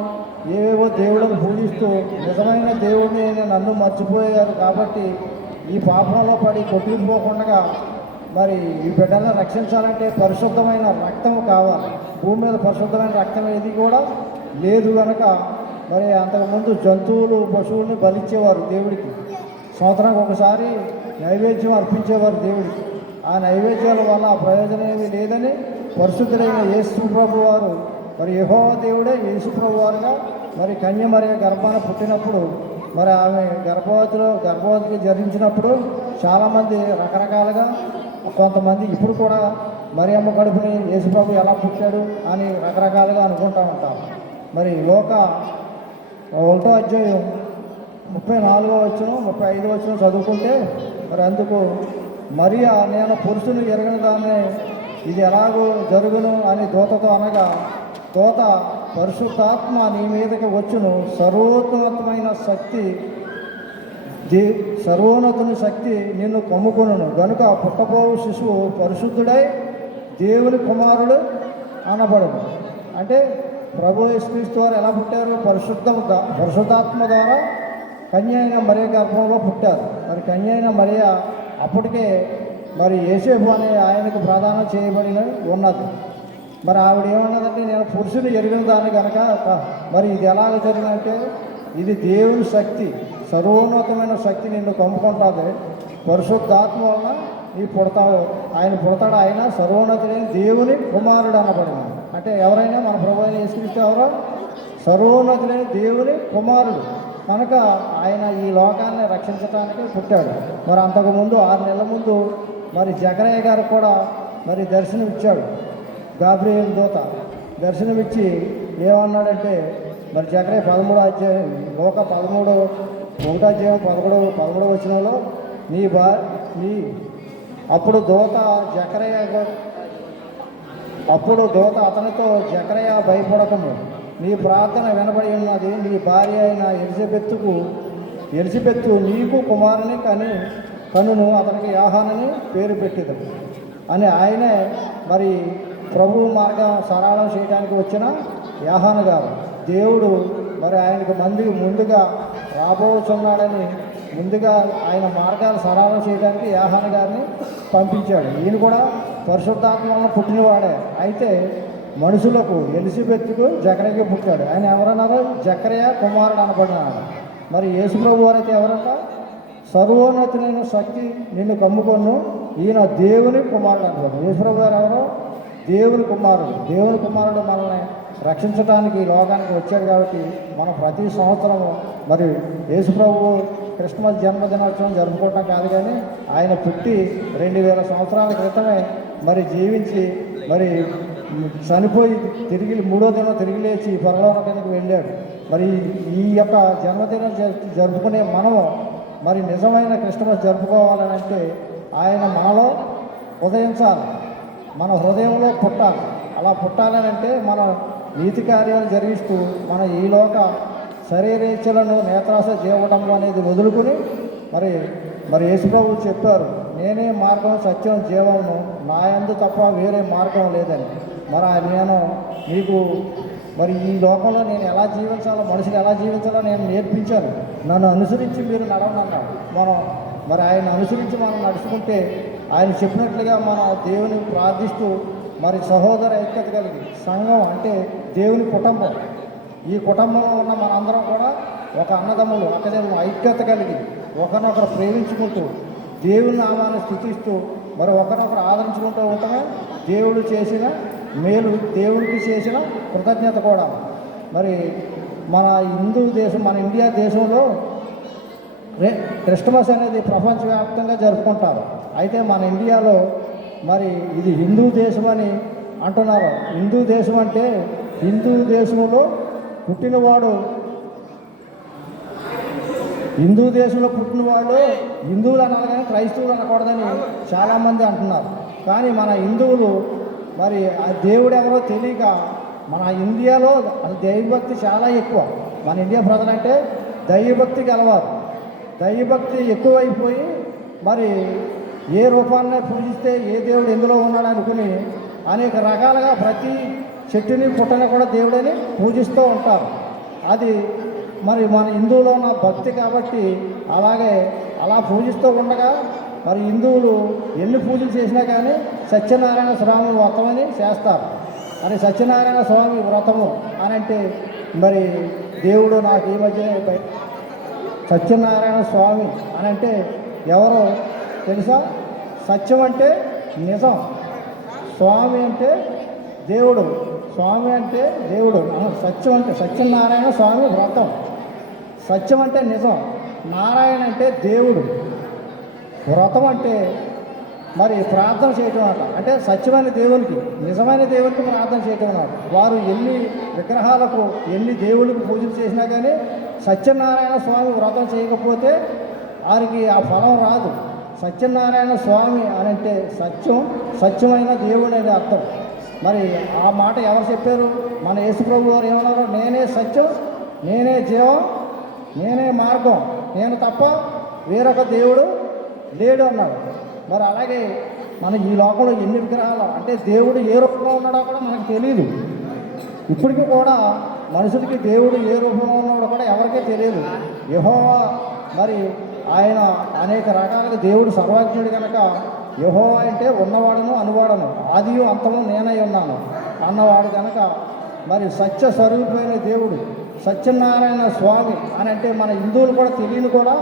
ఏవేవో దేవుళ్ళను పూజిస్తూ నిజమైన దేవుడిని నన్ను మర్చిపోయారు. కాబట్టి ఈ పాపంలో పడి కొట్టుకుపోకుండా మరి ఈ బిడ్డలను రక్షించాలంటే పరిశుద్ధమైన రక్తం కావాలి. భూమి మీద పరిశుద్ధమైన రక్తం ఏది కూడా లేదు కనుక మరి అంతకుముందు జంతువులు, పశువుల్ని బలిచ్చేవారు దేవుడికి. సంవత్సరానికి ఒకసారి నైవేద్యం అర్పించేవారు దేవుడికి. ఆ నైవేద్యాల వల్ల ప్రయోజనం ఏమీ లేదని పరిశుద్ధుడైన యేసు ప్రభు వారు, మరి యెహోవా దేవుడే యేసు ప్రభు వారుగా మరి కన్య మరియ గర్భాన పుట్టినప్పుడు, మరి ఆమె గర్భవతికి జరించినప్పుడు చాలామంది రకరకాలుగా, కొంతమంది ఇప్పుడు కూడా మరియమ్మ కడుపుని యేసుప్రభు ఎలా పుట్టాడు అని రకరకాలుగా అనుకుంటూ ఉంటాం. మరి లోక 1వ అధ్యాయం 34వ వచనం 35వ వచనం చదువుకుంటే, మరి అందుకు మరియా, నేను పురుషుని ఎరగని దాన్ని ఇది ఎలాగో జరుగును అని దూతతో అనగా, దూత పరిశుద్ధాత్మ నీ మీదకి వచ్చును, సర్వోన్నతుని శక్తి నిన్ను కమ్ముకొనును గనుక పుట్టబోవు శిశువు పరిశుద్ధుడై దేవుని కుమారుడు అనబడును. అంటే ప్రభు యేసుక్రీస్తు వారు ఎలా పుట్టారు? పరిశుద్ధాత్మ ద్వారా కన్య అయిన మరియ గర్భంలో పుట్టారు. మరి కన్య అయిన మరియ అప్పటికే మరి యేసేపు అనే ఆయనకు ప్రదానం చేయబడిన ఉన్నది. మరి ఆవిడ ఏమన్నదంటే, నేను పురుషుని ఎరిగిన దాన్ని కనుక మరి ఇది ఎలాగ జరిగినంటే, ఇది దేవుని శక్తి, సర్వోన్నతమైన శక్తి నిన్ను కమ్ముకుంటుంది. పరిశుద్ధాత్మ వలన నీ పుడతావు, ఆయన పుడతాడు, ఆయన సర్వోన్నతుడైన దేవుని కుమారుడు అనబడింది. అంటే ఎవరైనా మన ప్రభు అయిన యేసుక్రీస్తు ఎవరో సర్వోన్నతుడైన దేవుని కుమారుడు కనుక ఆయన ఈ లోకాన్ని రక్షించడానికి పుట్టాడు. మరి అంతకుముందు 6 నెలల ముందు మరి జకరయ్య గారు కూడా మరి దర్శనమిచ్చాడు. గాబ్రియేలు దూత దర్శనమిచ్చి ఏమన్నాడంటే, మరి జకరయ్య 13వ అధ్యాయం, లోక 1వ అధ్యాయం 11వ వచనంలో అప్పుడు దూత అతనితో, జకరయ్య భయపడకము, నీ ప్రార్థన వినబడి ఉన్నది, నీ భార్య అయిన ఎలిజబెత్తు నీకు కుమారుని కనును, అతనికి యోహానని పేరు పెట్టిదు అని ఆయనే మరి ప్రభు మార్గం సరళం చేయడానికి వచ్చిన యోహాను గారు. దేవుడు మరి ఆయనకు ముందుగా రాబోతున్నాడని ముందుగా ఆయన మార్గాలు సరళం చేయడానికి యోహాను గారిని పంపించాడు. ఈయన కూడా పరిశుద్ధాత్మ వలన పుట్టినవాడే. అయితే మనుషులకు ఎలిజబెత్తుకు జకరయ్యకు పుట్టాడు. ఆయన ఎవరన్నారు? జకరయ్య కుమారుడు అనబడినాడు. మరి యేసుప్రభు వారైతే ఎవరన్నా? సర్వోన్నతులైన శక్తి నిన్ను కమ్ముకొను, ఈయన దేవుని కుమారుడు అనబడు. యేసుప్రభు గారు ఎవరో? దేవుని కుమారుడు. దేవుని కుమారుడు మనల్ని రక్షించడానికి ఈ లోకానికి వచ్చాడు. కాబట్టి మనం ప్రతి సంవత్సరం మరి యేసుప్రభు క్రిస్మస్ జన్మదినోత్సవం జరుపుకోవటం కాదు, కానీ ఆయన పుట్టి 2000 సంవత్సరాల క్రితమే మరి జీవించి మరి చనిపోయి తిరిగి 3వ దినం తిరిగి లేచి పరలోకానికి వెళ్ళాడు. మరి ఈ యొక్క జన్మదినం జరుపుకునే మనము మరి నిజమైన క్రిస్మస్ జరుపుకోవాలని అంటే ఆయన మనలో ఉదయించాలి, మన హృదయంలో పుట్టాలి. అలా పుట్టాలని అంటే మన నీతి కార్యాలు జరిగిస్తూ మన ఈ లోక శరీరేచ్ఛలను, నేత్రాశ, జీవటంలో అనేది వదులుకుని మరి యేసుప్రభు చెప్పారు, నేనే మార్గం, సత్యం, జీవము, నా యందు తప్ప వేరే మార్గం లేదని. మరి నేను మీకు మరి ఈ లోకంలో నేను ఎలా జీవించాలో, మనుషులు ఎలా జీవించాలో నేను నేర్పించాను, నన్ను అనుసరించి మీరు నడవనన్నాడు. మరి ఆయన అనుసరించి మనం నడుచుకుంటే, ఆయన చెప్పినట్లుగా మన దేవుని ప్రార్థిస్తూ మరి సహోదర ఐక్యత కలిగి, సంఘం అంటే దేవుని కుటుంబం, ఈ కుటుంబంలో ఉన్న మనందరం కూడా ఒక అన్నదమ్ములు, అక్కడేమో ఐక్యత కలిగి ఒకరినొకరు ప్రేమించుకుంటూ దేవుని నామాన్ని స్తుతిస్తూ మరి ఒకరినొకరు ఆదరించుకుంటూ ఉండటమే దేవుడు చేసిన మేలు, దేవుడికి చేసిన కృతజ్ఞత కూడా. మరి మన హిందూ దేశం, మన ఇండియా దేశంలో క్రిస్మస్ అనేది ప్రపంచవ్యాప్తంగా జరుపుకుంటారు. అయితే మన ఇండియాలో మరి ఇది హిందూ దేశం అని అంటున్నారు. హిందూ దేశం అంటే హిందూ దేశంలో పుట్టినవాడు హిందువులు అనాలి కానీ క్రైస్తవులు అనకూడదని చాలామంది అంటున్నారు. కానీ మన హిందువులు మరి ఆ దేవుడు ఎవరో తెలియక మన ఇండియాలో అసలు దైవభక్తి చాలా ఎక్కువ. మన ఇండియా ప్రజలంటే దైవభక్తి గలవారు. దైవభక్తి ఎక్కువైపోయి మరి ఏ రూపాన్ని పూజిస్తే ఏ దేవుడు ఎందులో ఉన్నాడు అనుకుని అనేక రకాలుగా ప్రతి చెట్టుని పుట్టని కూడా దేవుడని పూజిస్తూ ఉంటారు. అది మరి మన హిందువులో ఉన్న భక్తి కాబట్టి అలా పూజిస్తూ ఉండగా మరి హిందువులు ఎన్ని పూజలు చేసినా కానీ సత్యనారాయణ స్వామి వ్రతమని చేస్తారు. అని సత్యనారాయణ స్వామి వ్రతము అని అంటే మరి దేవుడు నాకు ఈ మధ్యనే సత్యనారాయణ స్వామి అని అంటే ఎవరో తెలుసా? సత్యం అంటే నిజం, స్వామి అంటే దేవుడు, స్వామి అంటే దేవుడు. సత్యం అంటే సత్యనారాయణ స్వామి వ్రతం. సత్యం అంటే నిజం, నారాయణ అంటే దేవుడు, వ్రతం అంటే మరి ప్రార్థన చేయటం అన్నమాట. అంటే సత్యమైన దేవునికి, నిజమైన దేవునికి ప్రార్థన చేయటం అన్నమాట. వారు ఎన్ని విగ్రహాలకు ఎన్ని దేవుళ్ళకు పూజలు చేసినా కానీ సత్యనారాయణ స్వామి వ్రతం చేయకపోతే వారికి ఆ ఫలం రాదు. సత్యనారాయణ స్వామి అని అంటే సత్యమైన దేవుడు అనేది అర్థం. మరి ఆ మాట ఎవరు చెప్పారు? మన యేసుప్రభు వారు ఏమన్నారు? నేనే సత్యం, నేనే జీవం, నేనే మార్గం, నేను తప్ప వేరొక దేవుడు లేడు అన్నాడు. మరి అలాగే మన ఈ లోకంలో ఎన్ని విగ్రహాలు అంటే దేవుడు ఏ రూపంలో ఉన్నాడో కూడా మనకు తెలియదు. ఇప్పటికీ కూడా మనుషులకి దేవుడు ఏ రూపంలో ఉన్నాడో కూడా ఎవరికీ తెలియదు. యెహోవా మరి ఆయన అనేక రకాలుగా దేవుడు సర్వజ్ఞుడు కనుక యెహోవా అంటే ఉన్నవాడను అనువాడను, ఆదియు అంతము నేనై ఉన్నాను అన్నవాడు కనుక మరి సత్య స్వరూపమైన దేవుడు సత్యనారాయణ స్వామి అని అంటే మన హిందువులు కూడా తెలియని కూడా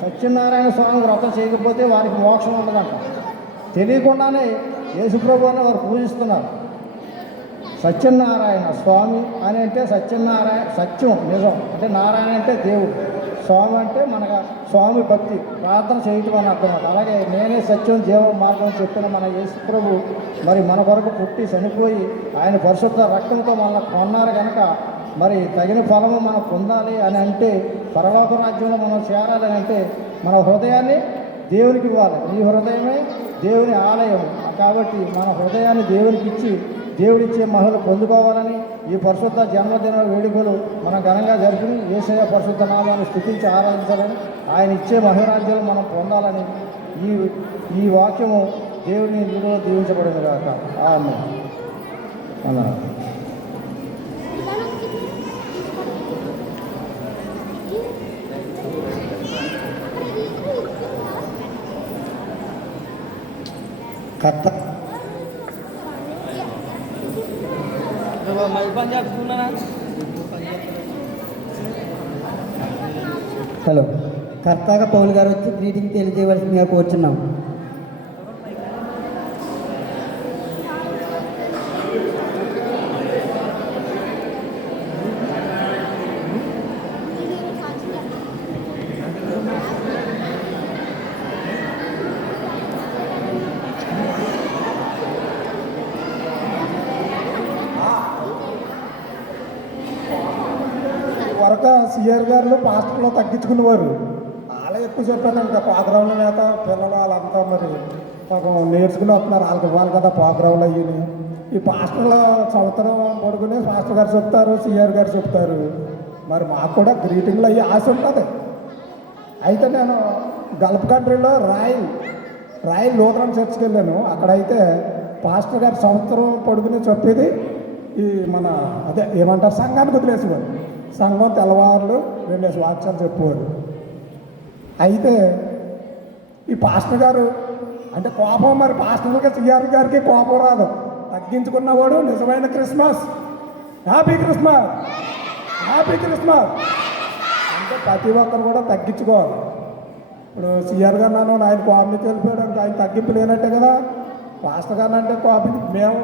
సత్యనారాయణ స్వామి వ్రతం చేయకపోతే వారికి మోక్షం ఉండదంట. తెలియకుండానే యేసుప్రభు అని వారు పూజిస్తున్నారు. సత్యనారాయణ స్వామి అని అంటే సత్యనారాయణ సత్యం నిజం అంటే నారాయణ అంటే దేవుడు, స్వామి అంటే మనకు స్వామి భక్తి ప్రార్థన చేయటం అని అర్థం. అలాగే నేనే సత్యం జీవం మార్గం చెప్పిన మన యేసుప్రభు మరి మన కొరకు పుట్టి చనిపోయి ఆయన పరిశుద్ధ రక్తంతో మనల్ని కొన్నారు కనుక మరి తగిన ఫలము మనం పొందాలి అని అంటే పరలోక రాజ్యంలో మనం చేరాలి అని అంటే మన హృదయాన్ని దేవునికి ఇవ్వాలి. ఈ హృదయమే దేవుని ఆలయం కాబట్టి మన హృదయాన్ని దేవునికి ఇచ్చి దేవుడిచ్చే మహిళలు పొందుకోవాలని ఈ పరిశుద్ధ జన్మదిన వేడుకలు మనం ఘనంగా జరుపుకుని యేసయ్య పరిశుద్ధ నామాన్ని స్తుతించి ఆరాధించాలని ఆయన ఇచ్చే మహిళరాజ్యాలు మనం పొందాలని ఈ వాక్యము దేవుని ఇందులో దీవించబడింది కాక ఆమేన్ అన్నారు. కర్త హలో, కర్తగా పౌలు గారు వచ్చి గ్రీటింగ్ తెలియజేయవలసిందిగా కోరుచున్నాం. వరక సిఆర్ గారు పాస్టర్లో తగ్గించుకునేవారు. వాళ్ళే ఎక్కువ చెప్పారంట. ప్రోగ్రాంలు లేక పిల్లలు వాళ్ళంతా మరి పాపం నేర్చుకుని వస్తున్నారు. వాళ్ళకి ఇవ్వాలి కదా ప్రోగ్రాంలు అయ్యి. ఈ పాస్టర్ల సంవత్సరం పడుకుని పాస్టర్ గారు చెప్తారు, సిఆర్ గారు చెప్తారు. మరి మాకు కూడా గ్రీటింగ్లు అయ్యి ఆశ ఉంటుంది. అయితే నేను గల్ఫ్ కంట్రీలో రాయల్ లూథరన్ చర్చ్కి వెళ్ళాను. అక్కడైతే పాస్టర్ గారు సంవత్సరం పడుకుని చెప్పేది ఈ మన అదే ఏమంటారు సంఘానికి వదిలేసేవారు. సంఘం తెల్లవారులు 2 వాక్యాలు చెప్పేవారు. అయితే ఈ పాస్టర్ గారు అంటే కోపం, మరి పాస్టర్గా సిఆర్ గారికి కోపం రాదు. తగ్గించుకున్నవాడు నిజమైన Christmas, happy Christmas, happy Christmas అంటే ప్రతి ఒక్కరు కూడా తగ్గించుకోవాలి. ఇప్పుడు సిఆర్ గారు నన్ను ఆయన కోపంకి వెళ్ళిపోయాడు, ఆయన తగ్గింపు లేనట్టే కదా. పాస్టర్ గారు అంటే కోపం,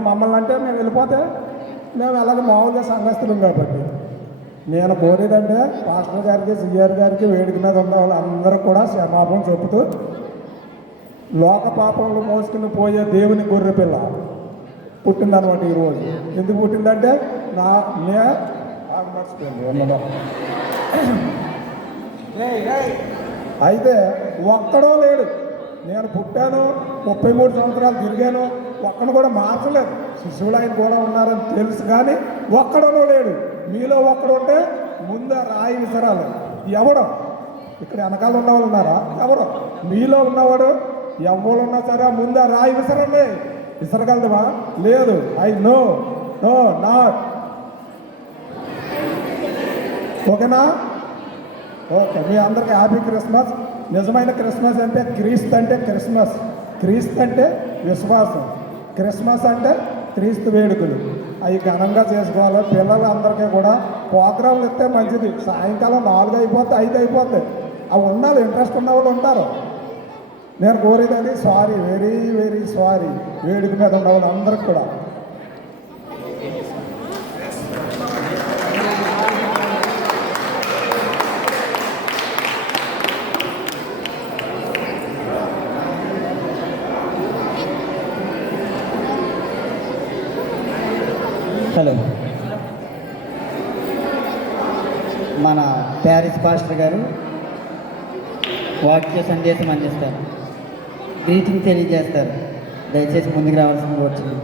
మమ్మల్ని అంటే మేము వెళ్ళిపోతే మేము ఎలాగ మామూలుగా సంఘస్థులం కాబట్టి నేను కోరేదంటే పాస్టర్ గారికి సిఆర్ గారికి వేదిక మీద ఉన్న వాళ్ళందరూ కూడా క్షమాపణ చెబుతూ లోక పాపంలో మోసుకుని పోయే దేవుని గొర్రె పిల్ల పుట్టిందనమాట ఈరోజు. ఎందుకు పుట్టిందంటే మర్చిపోయింది. అయితే ఒక్కడో లేడు. నేను పుట్టాను, 33 సంవత్సరాలు తిరిగాను, ఒక్కడు కూడా మార్చలేదు. శిశువులు ఆయన కూడా ఉన్నారని తెలుసు, కానీ ఒక్కడనో లేడు. మీలో ఒక్కడు ఉంటే ముందు రాయి విసరాలి. ఎవడో ఇక్కడ వెనకాల ఉన్నవాళ్ళు ఉన్నారా? ఎవరో మీలో ఉన్నవాడు ఎవరున్నా సరే ముందు రాయి విసరండి. విసరగలదువా? లేదు. I know not. ఓకేనా? ఓకే. మీ అందరికీ హ్యాపీ క్రిస్మస్. నిజమైన క్రిస్మస్ అంటే క్రీస్తు అంటే క్రిస్మస్. క్రీస్తు అంటే విశ్వాసం. క్రిస్మస్ అంటే క్రీస్తు వేడుకలు. అవి ఘనంగా చేసుకోవాలి. పిల్లలందరికీ కూడా ప్రోగ్రాంలు ఇస్తే మంచిది. సాయంకాలం 4 అయిపోతే 5 అయిపోతే అవి ఉండాలి. ఇంట్రెస్ట్ ఉన్న వాళ్ళు ఉంటారు. నేను కోరేది సారీ, వెరీ వెరీ సారీ. వేడుక మీద ఉన్న వాళ్ళు అందరికి కూడా. హలో, మన ప్యారిస్ పాస్టర్ గారు వాక్య సందేశం అందిస్తారు, గ్రీటింగ్ తెలియజేస్తారు. దయచేసి ముందుకు రావాల్సింది వచ్చింది.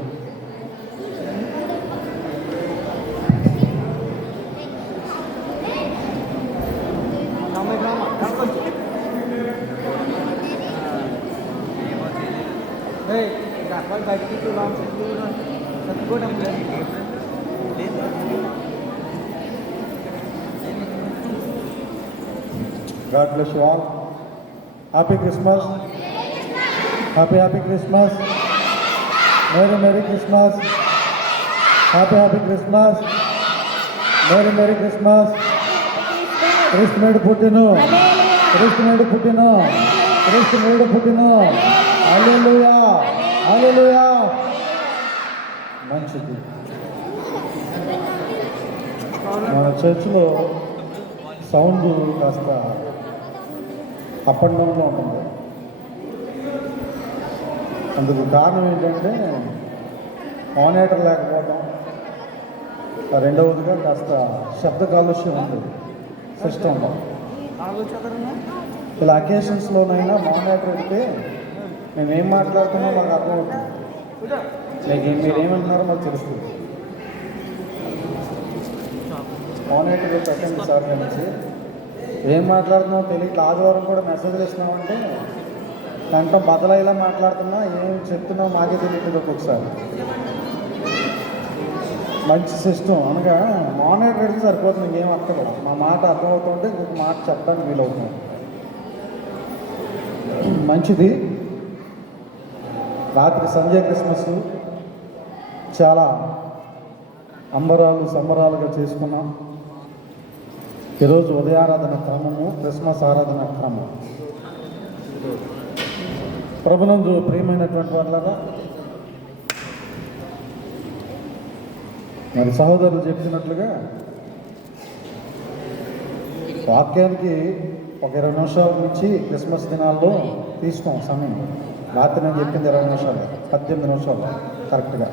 God bless you all. Happy Christmas. Happy Christmas. Merry Christmas. Happy Christmas. Merry Christmas. Christ made Puttino. Christ made Puttino. Christ made Puttino. Hallelujah. Hallelujah. మంచిది. మన చర్చిలో సౌండ్ కాస్త అప్ అండ్ డౌన్లో ఉంటుంది. అందుకు కారణం ఏంటంటే మానిటర్ లేకపోవడం, రెండవదిగా కాస్త శబ్ద కాలుష్యం ఉంది సిస్టంలో. ఇలా అకేషన్స్లోనైనా మానిటర్ పెడితే మేము ఏం మాట్లాడుతున్నామో మాకు అర్థమవుతుంది. లైక్ మీరేమంటున్నారో మాకు తెలుస్తుంది. మానిటర్ పెట్టండి సార్ నుంచి ఏం మాట్లాడుతున్నామో తెలియట్లా. ఆదివారం కూడా మెసేజ్లు ఇస్తున్నామంటే దాంట్లో బదలైలా మాట్లాడుతున్నా, ఏం చెప్తున్నావు మాకే తెలియట్లేదు ఒక్కొక్కసారి. మంచి సిస్టమ్ అనగా మానిటర్ పెడితే సరిపోతుంది, ఇంకేం అక్కర్లేదు. మా మాట అర్థమవుతుంటే ఇంకొక మాట చెప్పడానికి వీలవుతుంది. మంచిది. రాత్రి సంజయ్ క్రిస్మస్ చాలా సంబరాలుగా చేసుకున్నాం. ఈరోజు ఉదయారాధన క్రమము, క్రిస్మస్ ఆరాధన క్రమం. ప్రభునందు ప్రియమైనటువంటి వాళ్ళగా, మరి సహోదరులు చెప్పినట్లుగా వాక్యానికి ఒక 20 నిమిషాల నుంచి క్రిస్మస్ దినాల్లో తీసుకోం సమయం. రాత్రి నేను చెప్పింది 20 నిమిషాలు, 18 నిమిషాలు కరెక్ట్గా.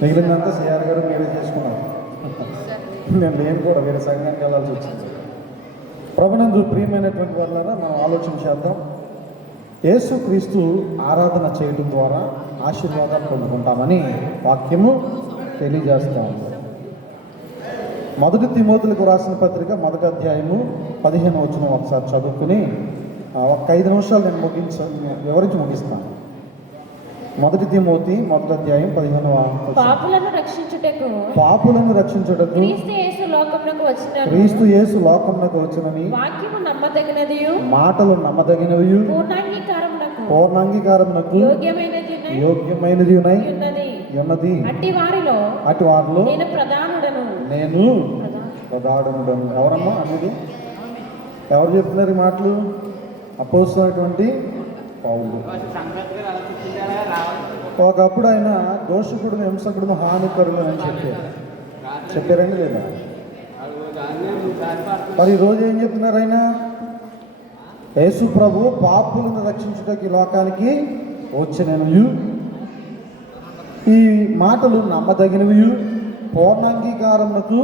మిగిలినంతా సిఆర్ గారు మీరే చేసుకున్నారు. నేను కూడా వేరే సంఘానికి వెళ్ళాల్సి వచ్చింది. ప్రభునందు ప్రియమైనటువంటి వాళ్ళగా మనం ఆలోచన చేద్దాం. యేసుక్రీస్తు ఆరాధన చేయడం ద్వారా ఆశీర్వాదాలు పొందుకుంటామని వాక్యము తెలియజేస్తాము. 1 తిమోతులకు రాసిన పత్రిక 1వ అధ్యాయము 15వ వచనం ఒకసారి చదువుకుని ఒక 5 నిమిషాలు నేను వివరించి ముగిస్తాను. 1 తిమోతి 1వ అధ్యాయం 15వ వచనం. పాపులను రక్షించుటకు క్రీస్తు యేసు లోకమునకు వచ్చినని మాటలు నమ్మదగినవి, పూర్ణాంగీకారమునకు యోగ్యమైనది ఉన్నది. అటు వారిలో నేను ప్రధానుడను. ఎవరమ్మా అనేది? ఎవరు చెప్తున్నారు ఈ మాటలు? అపోస్తలుడైనటువంటి పౌలు. ఒకప్పుడు ఆయన దోషకుడును, హింసకుడును, హానికరుడు అని చెప్పారండి లేదా? మరి ఈరోజు ఏం చెప్తున్నారు ఆయన? యేసు ప్రభు పాపులను రక్షించుటకు ఈ లోకానికి వచ్చినవి. ఈ మాటలు నమ్మదగినవి, పూర్ణాంగీకారమునకు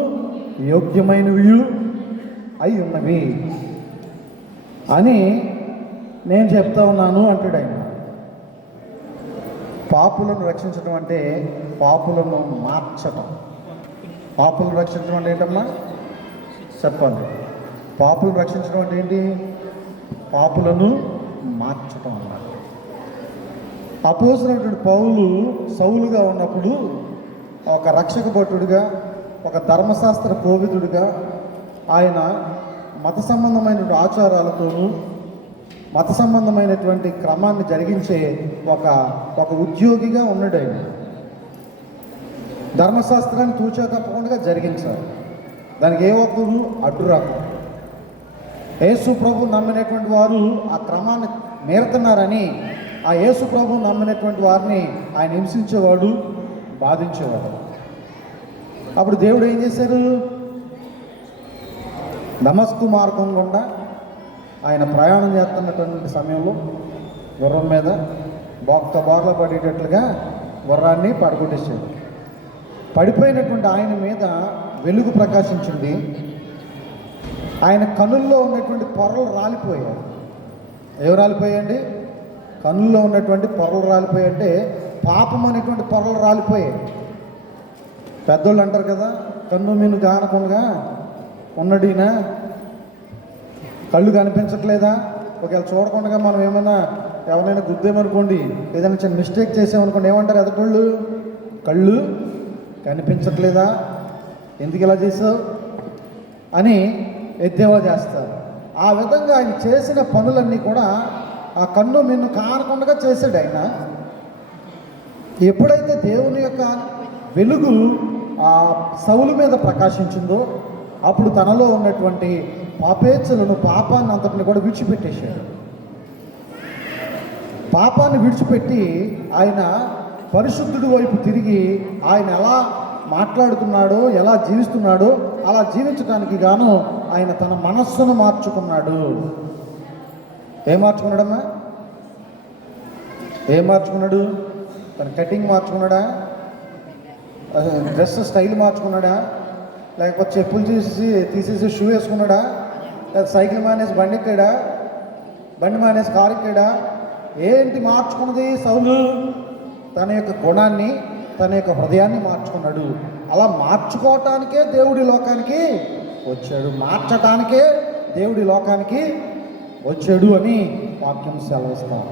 యోగ్యమైనవి అయి ఉన్నవి అని నేను చెప్తా ఉన్నాను అంటాడు ఆయన. పాపులను రక్షించడం అంటే పాపులను మార్చటం. పాపులను రక్షించడం అంటే ఏంటమ్మా చెప్పండి? పాపులను రక్షించడం అంటే ఏంటి? పాపులను మార్చటం అన్నమాట. అపోస్తలుడైన పౌలు సౌలుగా ఉన్నప్పుడు ఒక రక్షక భటుడిగా, ఒక ధర్మశాస్త్ర కోవిదుడిగా ఆయన మత సంబంధమైన ఆచారాలతోనూ మత సంబంధమైనటువంటి క్రమాన్ని జరిగించే ఒక ఉద్యోగిగా ఉన్నాడు. ఆయన ధర్మశాస్త్రాన్ని తూచా తప్పకుండా జరిగించారు. దానికి ఏ ఒక్కరు అడ్డు రాదు. యేసు ప్రభు నమ్మినటువంటి వారు ఆ క్రమాన్ని మీరుతున్నారని ఆ యేసు ప్రభు నమ్మినటువంటి వారిని ఆయన హింసించేవాడు, బాధించేవాడు. అప్పుడు దేవుడు ఏం చేశారు? దమస్కు మార్గం గుండా ఆయన ప్రయాణం చేస్తున్నటువంటి సమయంలో గుర్రం మీద బోర్ల పడేటట్లుగా గుర్రాన్ని పడగొట్టేశాడు. పడిపోయినటువంటి ఆయన మీద వెలుగు ప్రకాశించింది. ఆయన కనుల్లో ఉన్నటువంటి పొరలు రాలిపోయాయి. ఏవి రాలిపోయాయండి? కనుల్లో ఉన్నటువంటి పొరలు రాలిపోయాయంటే పాపం అనేటువంటి పొరలు రాలిపోయాయి. పెద్దోళ్ళు అంటారు కదా, కన్ను మీను కానకుండా ఉన్నడినా కళ్ళు కనిపించట్లేదా? ఒకవేళ చూడకుండా మనం ఏమైనా ఎవరైనా గుద్దేమనుకోండి, ఏదైనా చిన్న మిస్టేక్ చేసామనుకోండి, ఏమంటారు ఎదటోళ్ళు? కళ్ళు కనిపించట్లేదా, ఎందుకు ఇలా చేసావు అని ఎద్దేవా చేస్తారు. ఆ విధంగా ఆయన చేసిన పనులన్నీ కూడా ఆ కన్ను మిన్ను కానకుండా చేశాడు. ఆయన ఎప్పుడైతే దేవుని యొక్క వెలుగు ఆ సౌలు మీద ప్రకాశించిందో అప్పుడు తనలో ఉన్నటువంటి పాపేచ్ఛలను, పాపాన్ని అంతటిని కూడా విడిచిపెట్టేశాడు. పాపాన్ని విడిచిపెట్టి ఆయన పరిశుద్ధుడి వైపు తిరిగి ఆయన ఎలా మాట్లాడుతున్నాడో, ఎలా జీవిస్తున్నాడో అలా జీవించడానికి గాను ఆయన తన మనస్సును మార్చుకున్నాడు. ఏం మార్చుకున్నాడమ్మా? ఏం మార్చుకున్నాడు? తన కటింగ్ మార్చుకున్నాడా? డ్రెస్ స్టైల్ మార్చుకున్నాడా? లేకపోతే చెప్పులు తీసేసి షూ వేసుకున్నాడా? లేదా సైకిల్ మానేసి బండి ఎక్కాడా? బండి మానేసి కారు ఎక్కాడా? ఏంటి మార్చుకున్నది సౌలు? తన యొక్క గుణాన్ని, తన యొక్క హృదయాన్ని మార్చుకున్నాడు. అలా మార్చుకోవటానికే దేవుడి లోకానికి వచ్చాడు, మార్చటానికే దేవుడి లోకానికి వచ్చాడు అని వాక్యం సెలవిస్తాం.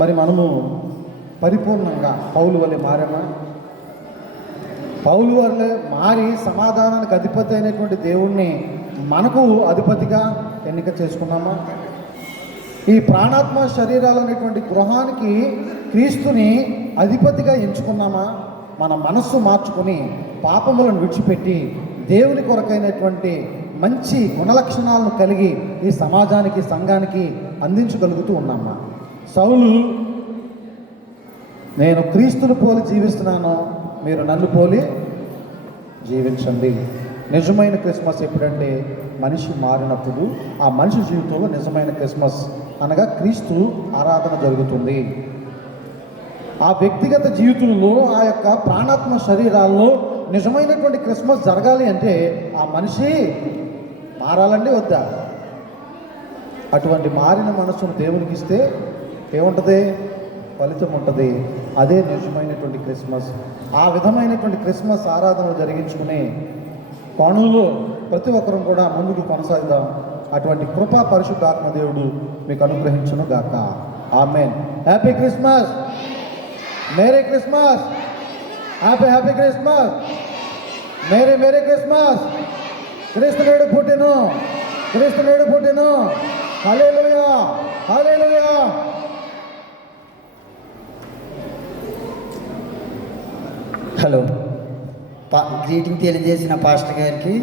మరి మనము పరిపూర్ణంగా పౌలు వలె మారామా? పౌలు వలె మారి సమాధానానికి అధిపతి అయినటువంటి దేవుణ్ణి మనకు అధిపతిగా ఎన్నిక చేసుకున్నామా? ఈ ప్రాణాత్మ శరీరాలు అనేటువంటి గృహానికి క్రీస్తుని అధిపతిగా ఎంచుకున్నామా? మన మనస్సు మార్చుకుని పాపములను విడిచిపెట్టి దేవుని కొరకైనటువంటి మంచి గుణలక్షణాలను కలిగి ఈ సమాజానికి, సంఘానికి అందించగలుగుతూ ఉన్నామా? సౌలు, నేను క్రీస్తుని పోలి జీవిస్తున్నాను, మీరు నన్ను పోలి జీవించండి. నిజమైన క్రిస్మస్ ఎప్పుడంటే మనిషి మారినప్పుడు ఆ మనిషి జీవితంలో నిజమైన క్రిస్మస్ అనగా క్రీస్తు ఆరాధన జరుగుతుంది. ఆ వ్యక్తిగత జీవితంలో ఆ యొక్క ప్రాణాత్మ శరీరాల్లో నిజమైనటువంటి క్రిస్మస్ జరగాలి అంటే ఆ మనిషి మారాలండి వద్దా? అటువంటి మారిన మనసును దేవునికి ఇస్తే ఏముంటుంది? ఫలితం ఉంటుంది. అదే నిజమైనటువంటి క్రిస్మస్. ఆ విధమైనటువంటి క్రిస్మస్ ఆరాధన జరిగించుకునే పనుల్లో ప్రతి ఒక్కరూ కూడా ముందుకు కొనసాగుదాం. అటువంటి కృపా పరిశుద్ధాత్మ దేవుడు మీకు అనుగ్రహించును గాక. ఆమేన్. Happy Christmas, merry Christmas, happy Christmas, merry Christmas. క్రీస్తునేడు పుట్టెను, క్రీస్తునేడు పుట్టెను. హల్లెలూయా, హల్లెలూయా. హలో, గ్రీటింగ్ తెలియజేసిన పాస్టర్ గారికి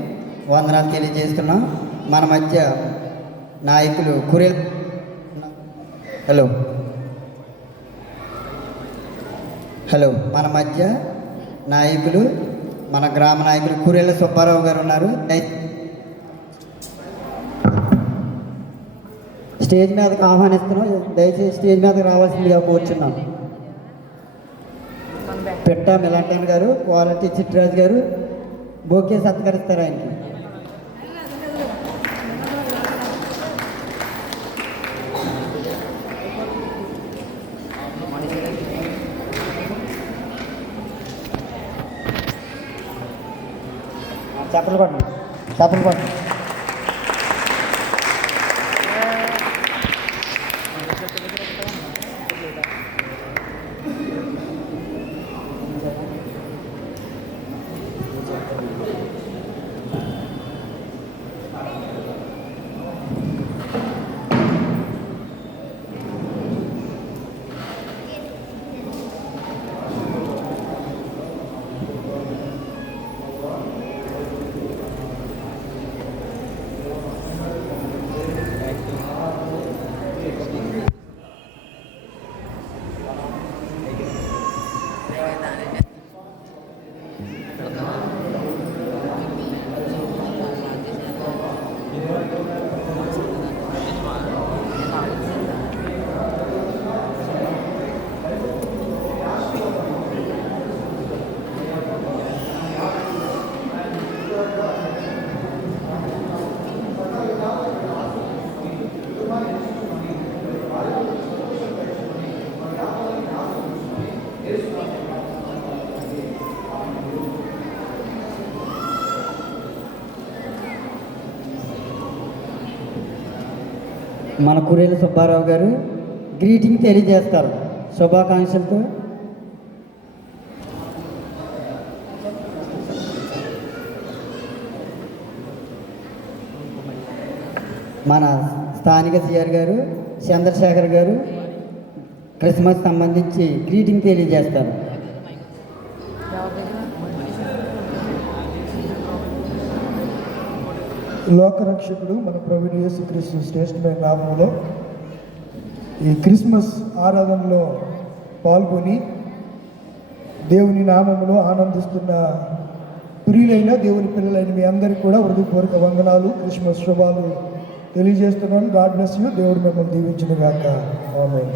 వందనాలు తెలియజేస్తున్నాం. మన మధ్య నాయకులు మన మధ్య నాయకులు మన గ్రామ నాయకులు కురేళ్ళ సుబ్బారావు గారు ఉన్నారు. స్టేజ్ మీదకి ఆహ్వానిస్తున్నాం. దయచేసి స్టేజ్ మీదకి రావాల్సిందిగా కోరుచున్నాం. పెట్ట మిలాంటన్ గారు, క్వాలిటీ చిట్రాజు గారు బోకే సత్కరిస్తారు ఆయనకి. చప్పలు పడండి, చప్పలు పడండి. మన కురేళ్ళ సుబ్బారావు గారు గ్రీటింగ్ తెలియజేస్తారు శుభాకాంక్షలతో. మన స్థానిక సిఆర్ గారు చంద్రశేఖర్ గారు క్రిస్మస్ సంబంధించి గ్రీటింగ్ తెలియజేస్తారు. లోకరక్షకుడు మన ప్రభువు యేసుక్రీస్తు శ్రేష్టమైన నామములో ఈ క్రిస్మస్ ఆరాధనలో పాల్గొని దేవుని నామములో ఆనందిస్తున్న ప్రియులైన దేవుని పిల్లలైన మీ అందరికీ కూడా హృదయపూర్వక వందనాలు, క్రిస్మస్ శుభాలు తెలియజేస్తున్నాను. God bless you. దేవుడు మిమ్మల్ని దీవించును గాక. ఆమేన్.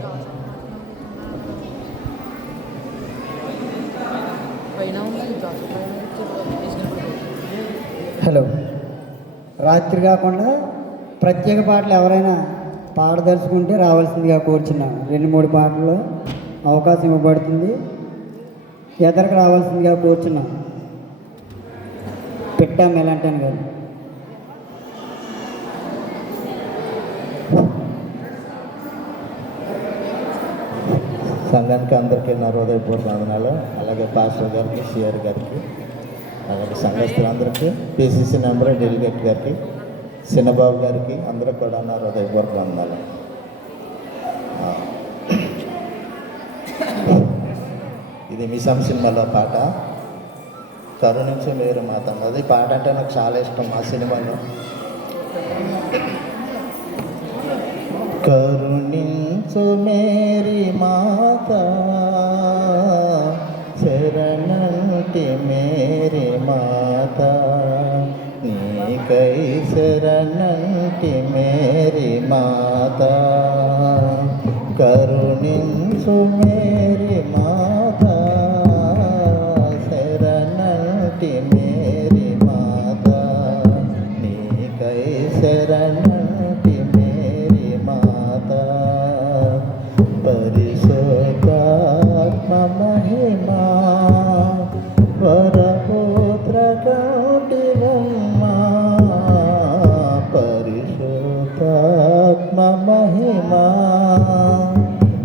హలో, రాత్రి కాకుండా ప్రత్యేక పాటలు ఎవరైనా పాడదలుచుకుంటే రావాల్సిందిగా కోరుచున్నాను. 2-3 పాటల్లో అవకాశం ఇవ్వబడుతుంది. ఎదరికి రావాల్సిందిగా కోరుచున్నాను. పెట్ట మిలాంటన్ గారు. సంఘానికి అందరికీ నా హృదయపూర్వక వందనాలు. అలాగే పాస్టర్ గారికి, సిఆర్ గారికి, అలాగే సంఘస్థులందరికీ, పిసిసి నెంబర్ డెలిగేట్ గారికి, చిన్నబాబు గారికి అందరూ కూడా నా హృదయపూర్వక వందనాలు. ఇది మిసం సినిమాలో పాట, కరుణించు మేరీ మాత. అది పాట అంటే నాకు చాలా ఇష్టం. ఆ సినిమాలో కరుణించు మేరీ మాత, శరణంటి మేరీ మాత, నీకై శరణంటి మేరీ మాత, కరుణించు మేరీ మాత, శరణంటి మేరీ మాత, నీకై శరణంటి మేరీ మాత, పరిశుద్ధాత్మ మహిమా వరపుత్ర కౌటివమ్మా, పరిశుద్ధాత్మ మహిమా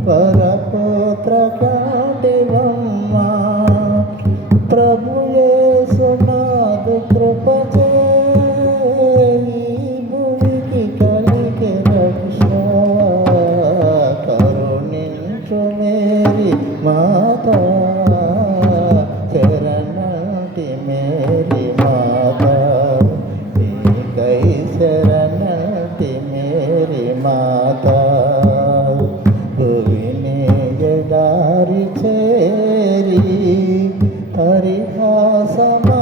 వరపుత్ర కౌటివమ్మా, ప్రభు యేసునాథు కృపచే భూమికి కలిగే రక్ష, కరుణించు మేరీ మాత, శరణంటి మేరీ మాత, నీకై శరణంటి మేరీ మాత, భువిని ఎడారి చేరి పరిహాసమా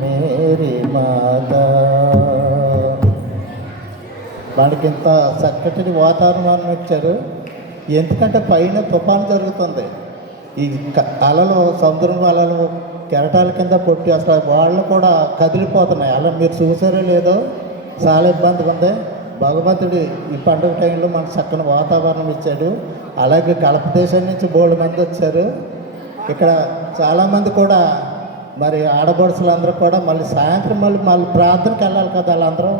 మేరీ మాత. వాడికి ఇంత చక్కటి వాతావరణం ఇచ్చారు. ఎందుకంటే పైన తుఫాను జరుగుతుంది. ఈ అలలు, సముద్రం అలలు కెరటాల కింద కొట్టి అసలు వాళ్ళు కూడా కదిలిపోతున్నాయి. అలా మీరు చూసారో లేదో, చాలా ఇబ్బందిగా ఉంది. భగవంతుడు ఈ పండుగ టైంలో మనకు చక్కని వాతావరణం ఇచ్చాడు. అలాగే గడప దేశం నుంచి బోల్డ్ మంది వచ్చారు. ఇక్కడ చాలామంది కూడా మరి ఆడపడుచులు అందరూ కూడా మళ్ళీ సాయంత్రం మళ్ళీ ప్రార్థనకి వెళ్ళాలి కదా. వాళ్ళందరూ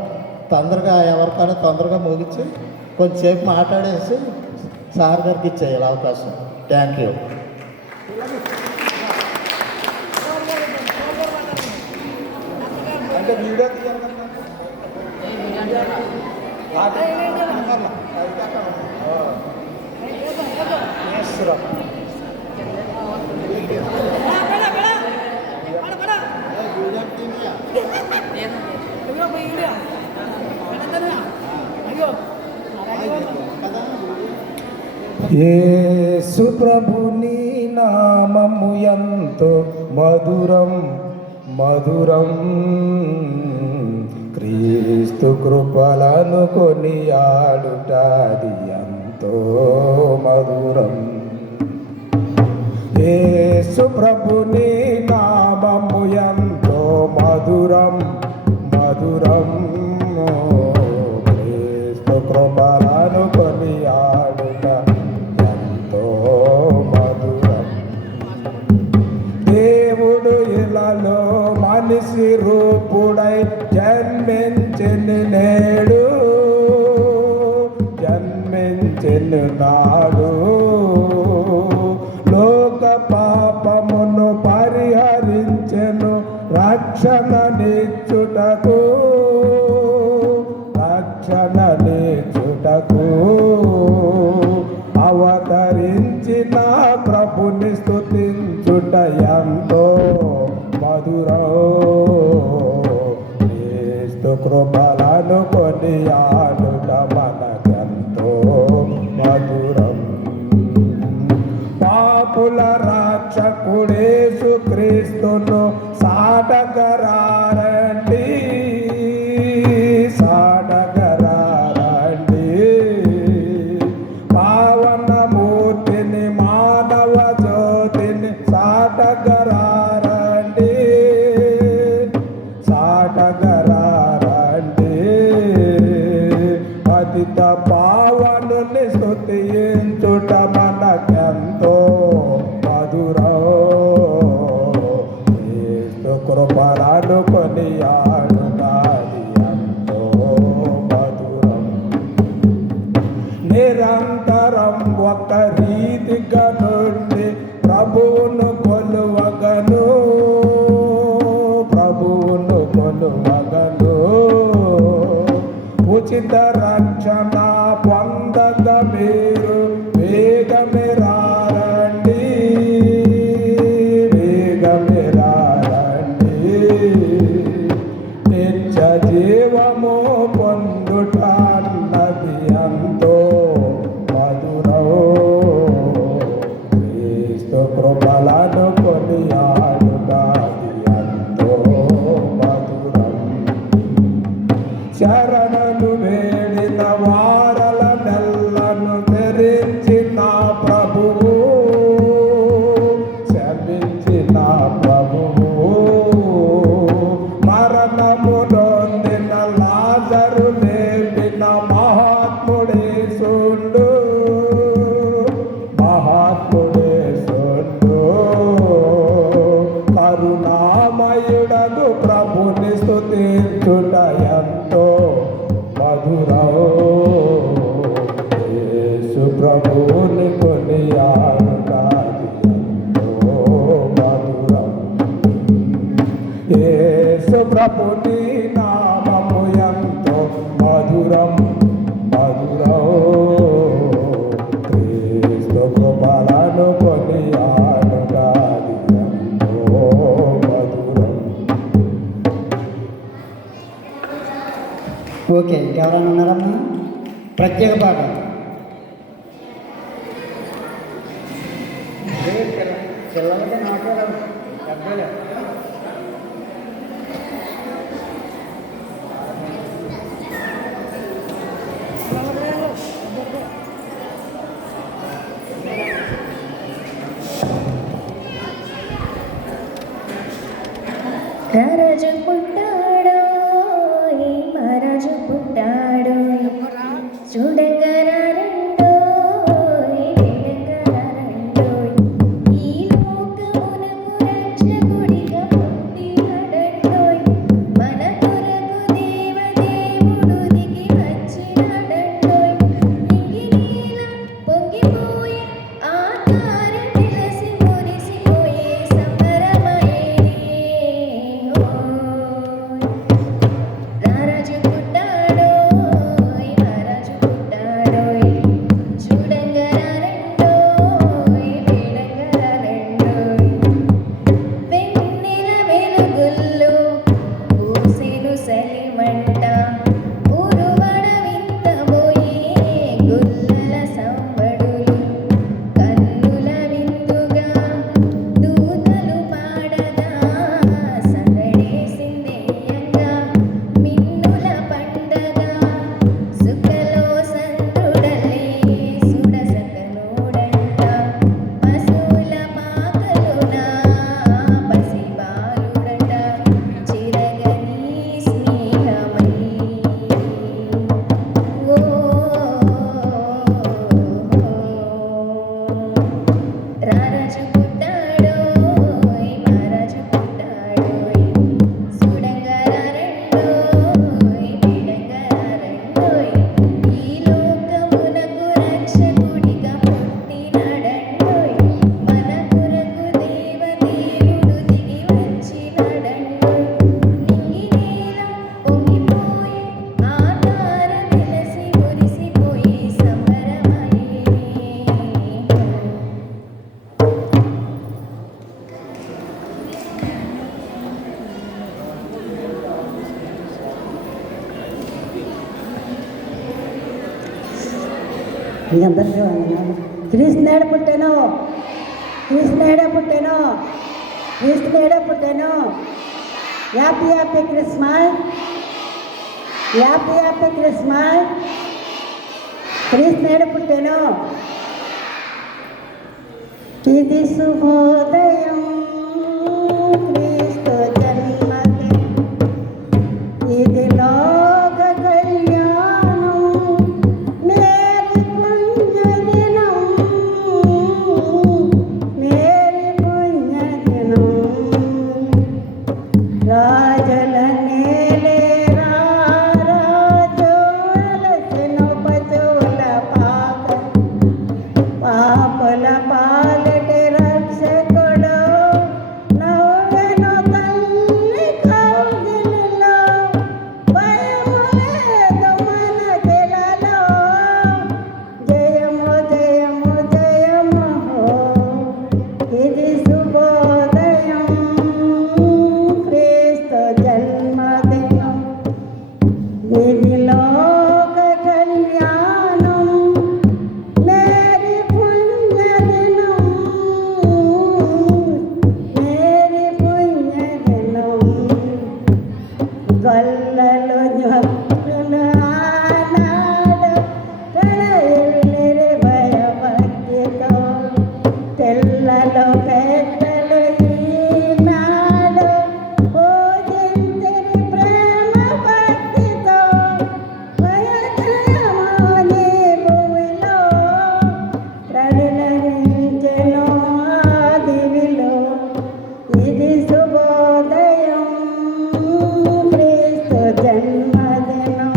తొందరగా ఎవరికైనా తొందరగా ముగించి కొంచెంసేపు మాట్లాడేసి సార్ గారికి ఇచ్చేయాలి అవకాశం. Thank you. అంటే వీడియో తీయాలి యేసు ప్రభుని నామము ఎంతో మధురం మధురం, క్రీస్తు కృపలను కొనియాడుటది ఎంతో మధురం. యేసు ప్రభుని నామము ఎంతో మధురం మధురం, క్రీస్తు కృపలను కొనియాడుట ఎంతో మధురం. దేవుడు ఇలాలో మనిషి రూపుడై జన్మించెను నేడు, జన్మించెను నాడు, లోక పాపమును పరిహరించెను రక్షణ నిచ్చుటకు, రక్షణ నిచ్చుటకు. అవతరించిన ప్రభుని స్తుతించుట ఎంతో మధురం, క్రీస్తు కృపలను కొనియాడుట మనకెంతో మధురం. పాపుల రక్షకుడేసు క్రీస్తును సాటగరారండి, సాటగరారండి. పావనమూర్తిని మానవ జ్యోతిని సాటగరారండి, సాటగరారండి. పతిత పావనుని స్తుతించుట మనకెంతో మధురం, క్రీస్తు కృపలను కొనియాడుతాది ఎంతో మధురం. నిరంతరం ఒక రీతిగా నుండి ప్రభువును కొలువగను, ప్రభువును కొలువగను. ఉచిత రక్షణ పొందగ మీరు వేగమే రారండి, వేగమే రారండి. నిత్య జీవము పొందుట అన్నది ఎంతో మధురం, క్రీస్తు కృపలను కొనియాడుతాది ఎంతో మధురం. శరణను వేడిన వారల నెల్లను తెరించిన ప్రభువు, శమించిన ప్రభువు. మరణము నొందిన లాజరు లేపిన మహాత్ముడేసుండు, మహాత్ముడేసుండు. కరుణామయుడగు ప్రభుని స్తుతించుట ఎంతో మధురం, యేసు ప్రభుని కొనియాడుతాది ఎంతో మధురం. యేసు ప్రభుని నామము ఎంతో మధురం మధురం, క్రీస్తు కృపలను కొనియాడుతాది ఎంతో మధురం. ఓకే, ఎవరైనా ఉన్నారమ్మా? ప్రత్యేక పాఠం. పిల్లలకి నాకు రారాజు పుట్టాడో మహారాజు పుట్టాడో చూడంగా రారండో వేడంగా రారండో ఈ లోకమునకు రక్షకుడిగా పుట్టినాడండోయ్ మన కొరకు దేవదేవుడు దిగి వచ్చినాడండోయ్ నింగినేల పొంగిపోయే ఆకారం తెలిసి మురిసిపోయే సంబరమయేనే రారాజు పుట్టాడోయ్ మహారాజు పుట్టాడోయ్ చూడంగా రారండోయ్ వేడంగా రారండోయ్ వెన్నెల వెలుగుల్లో పూసెను సలిమంట ఊరువడ వింతబోయే గుల్లల సంబడులు కన్నుల విందుగా దూతలు పాడగా సందడేసిందేయంగా మిన్నుల పండగ సుఖలో సంతుడలే సుడసకనుడంట పశువుల పాకలున పసిబాలుడంట చిరగని స్నేహమై ఓ రారాజు పుట్టాడోయ్ మహారాజు పుట్టాడోయ్ చూడంగా రారండోయ్ వేడంగా రారండోయ్ ఈ లోకమునకు రక్షకుడిగా పుట్టినాడండోయ్ మన కొరకు దేవదేవుడు దిగి వచ్చినాడండోయ్ నింగినేల పొంగిపోయే ఆకార వెలసి మురిసిపోయే సంబరమయేనే మీ అందరికీ వందనాలు. కృష్ణుడు పుట్టాను, కృష్ణుడే పుట్టాను, కృష్ణుడే పుట్టాను. Happy happy Christmas, happy happy Christmas. కృష్ణుడు పుట్టాను. ఇది శుభోదయం క్రీస్తు జన్మదినం, ఇది లోక కళ్యాణం మేరీ పుణ్యదినం, మేరీ పుణ్యదినం. రాజుల నేలేరా రాజు అలసెను పశువుల పాక పాపల పాలటి రక్షకుడు నవ్వెను తల్లి కౌగిలిలో భయము లేదు మనకిలలో జయము జయము జయము ఇది శుభోదయం క్రీస్తు జన్మదినం, ఇది లోక కళ్యాణం మేరీ పుణ్యదినం, మేరీ పుణ్యదినం. గొల్లలు జప్పులు ఆనాడు ప్రణయిల్లిరి భయభక్తితో తెల్లలో పెద్దలు ఈనాడు పూజించిరి ప్రేమ భక్తితో వయజయమోని భూమిలో ప్రళయించెను ఆ దివిలో. ఇది శుభోదయం క్రీస్తు జన్మదినం,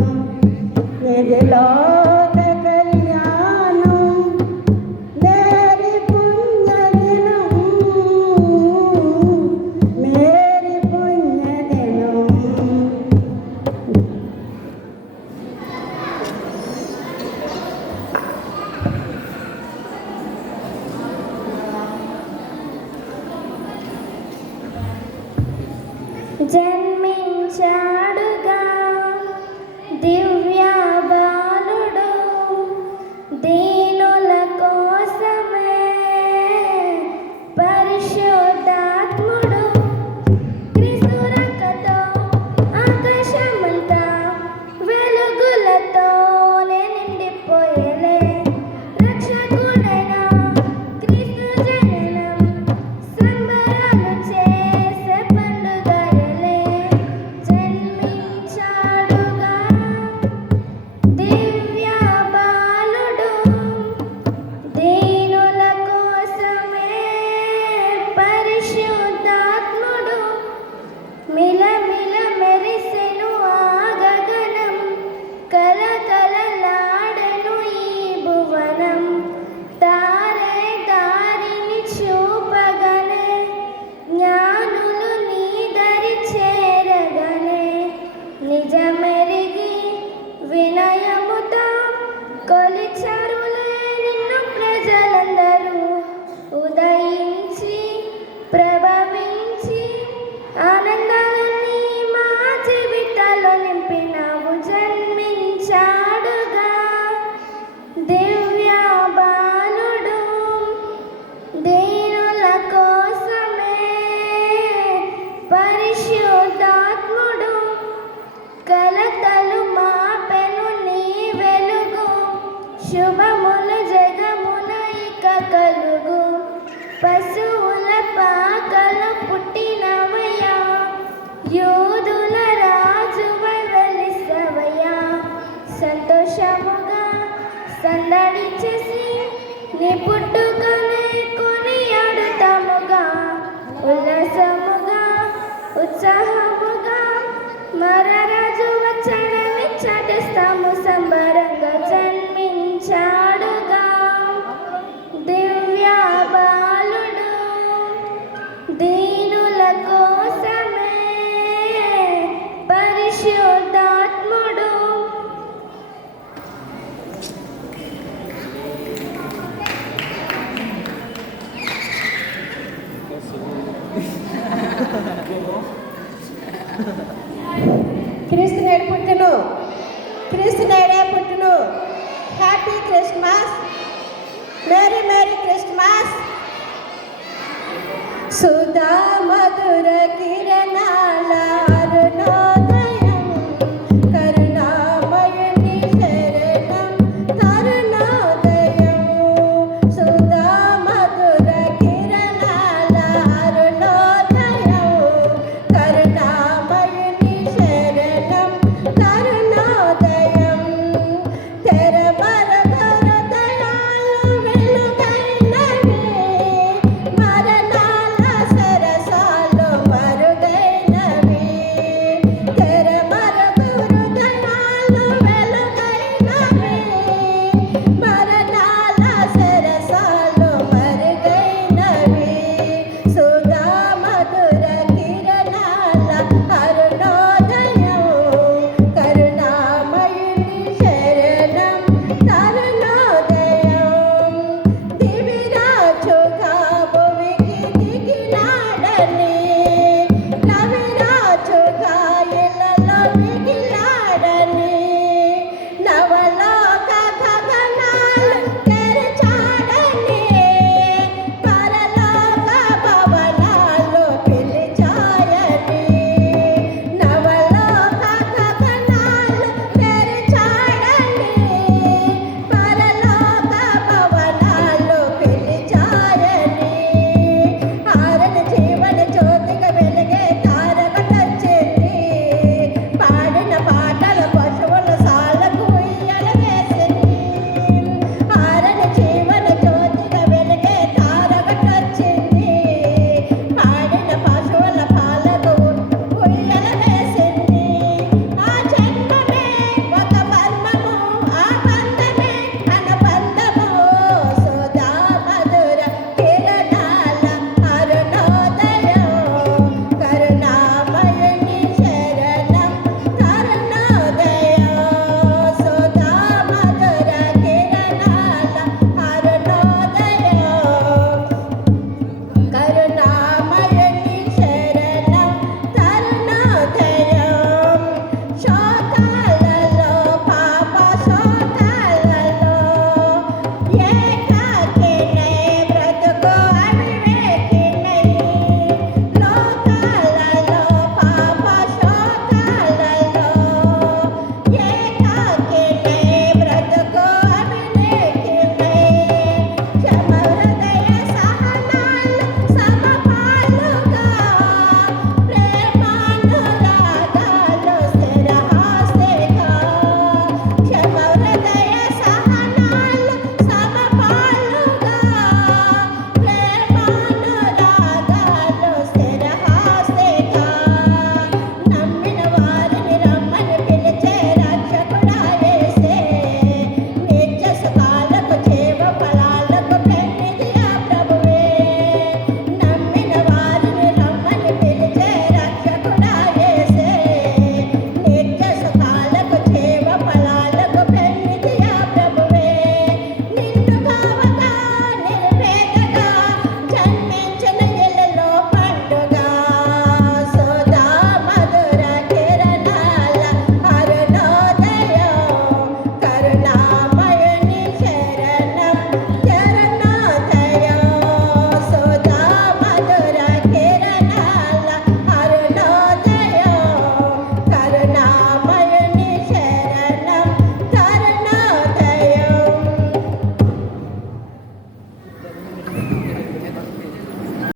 ఇది లోక కళ్యాణం మేరీ పుణ్యదినం, మేరీ పుణ్యదినం. జన్మించాడుగా దివ్య బాలుడు దీనుల కోసమే పరిశుద్ధాత్ముడు క్రీస్తురకతో ఆకాశమంతా వెలుగులతో నిండిపోయేలే రక్షకుడైన క్రీస్తు జననం సంబరాలు చేసే పండుగయలే క్రీస్తు నేడు పుట్టును, క్రీస్తు నేడే పుట్టును. Happy Christmas, merry merry Christmas. సుధా మధుర కిరణాల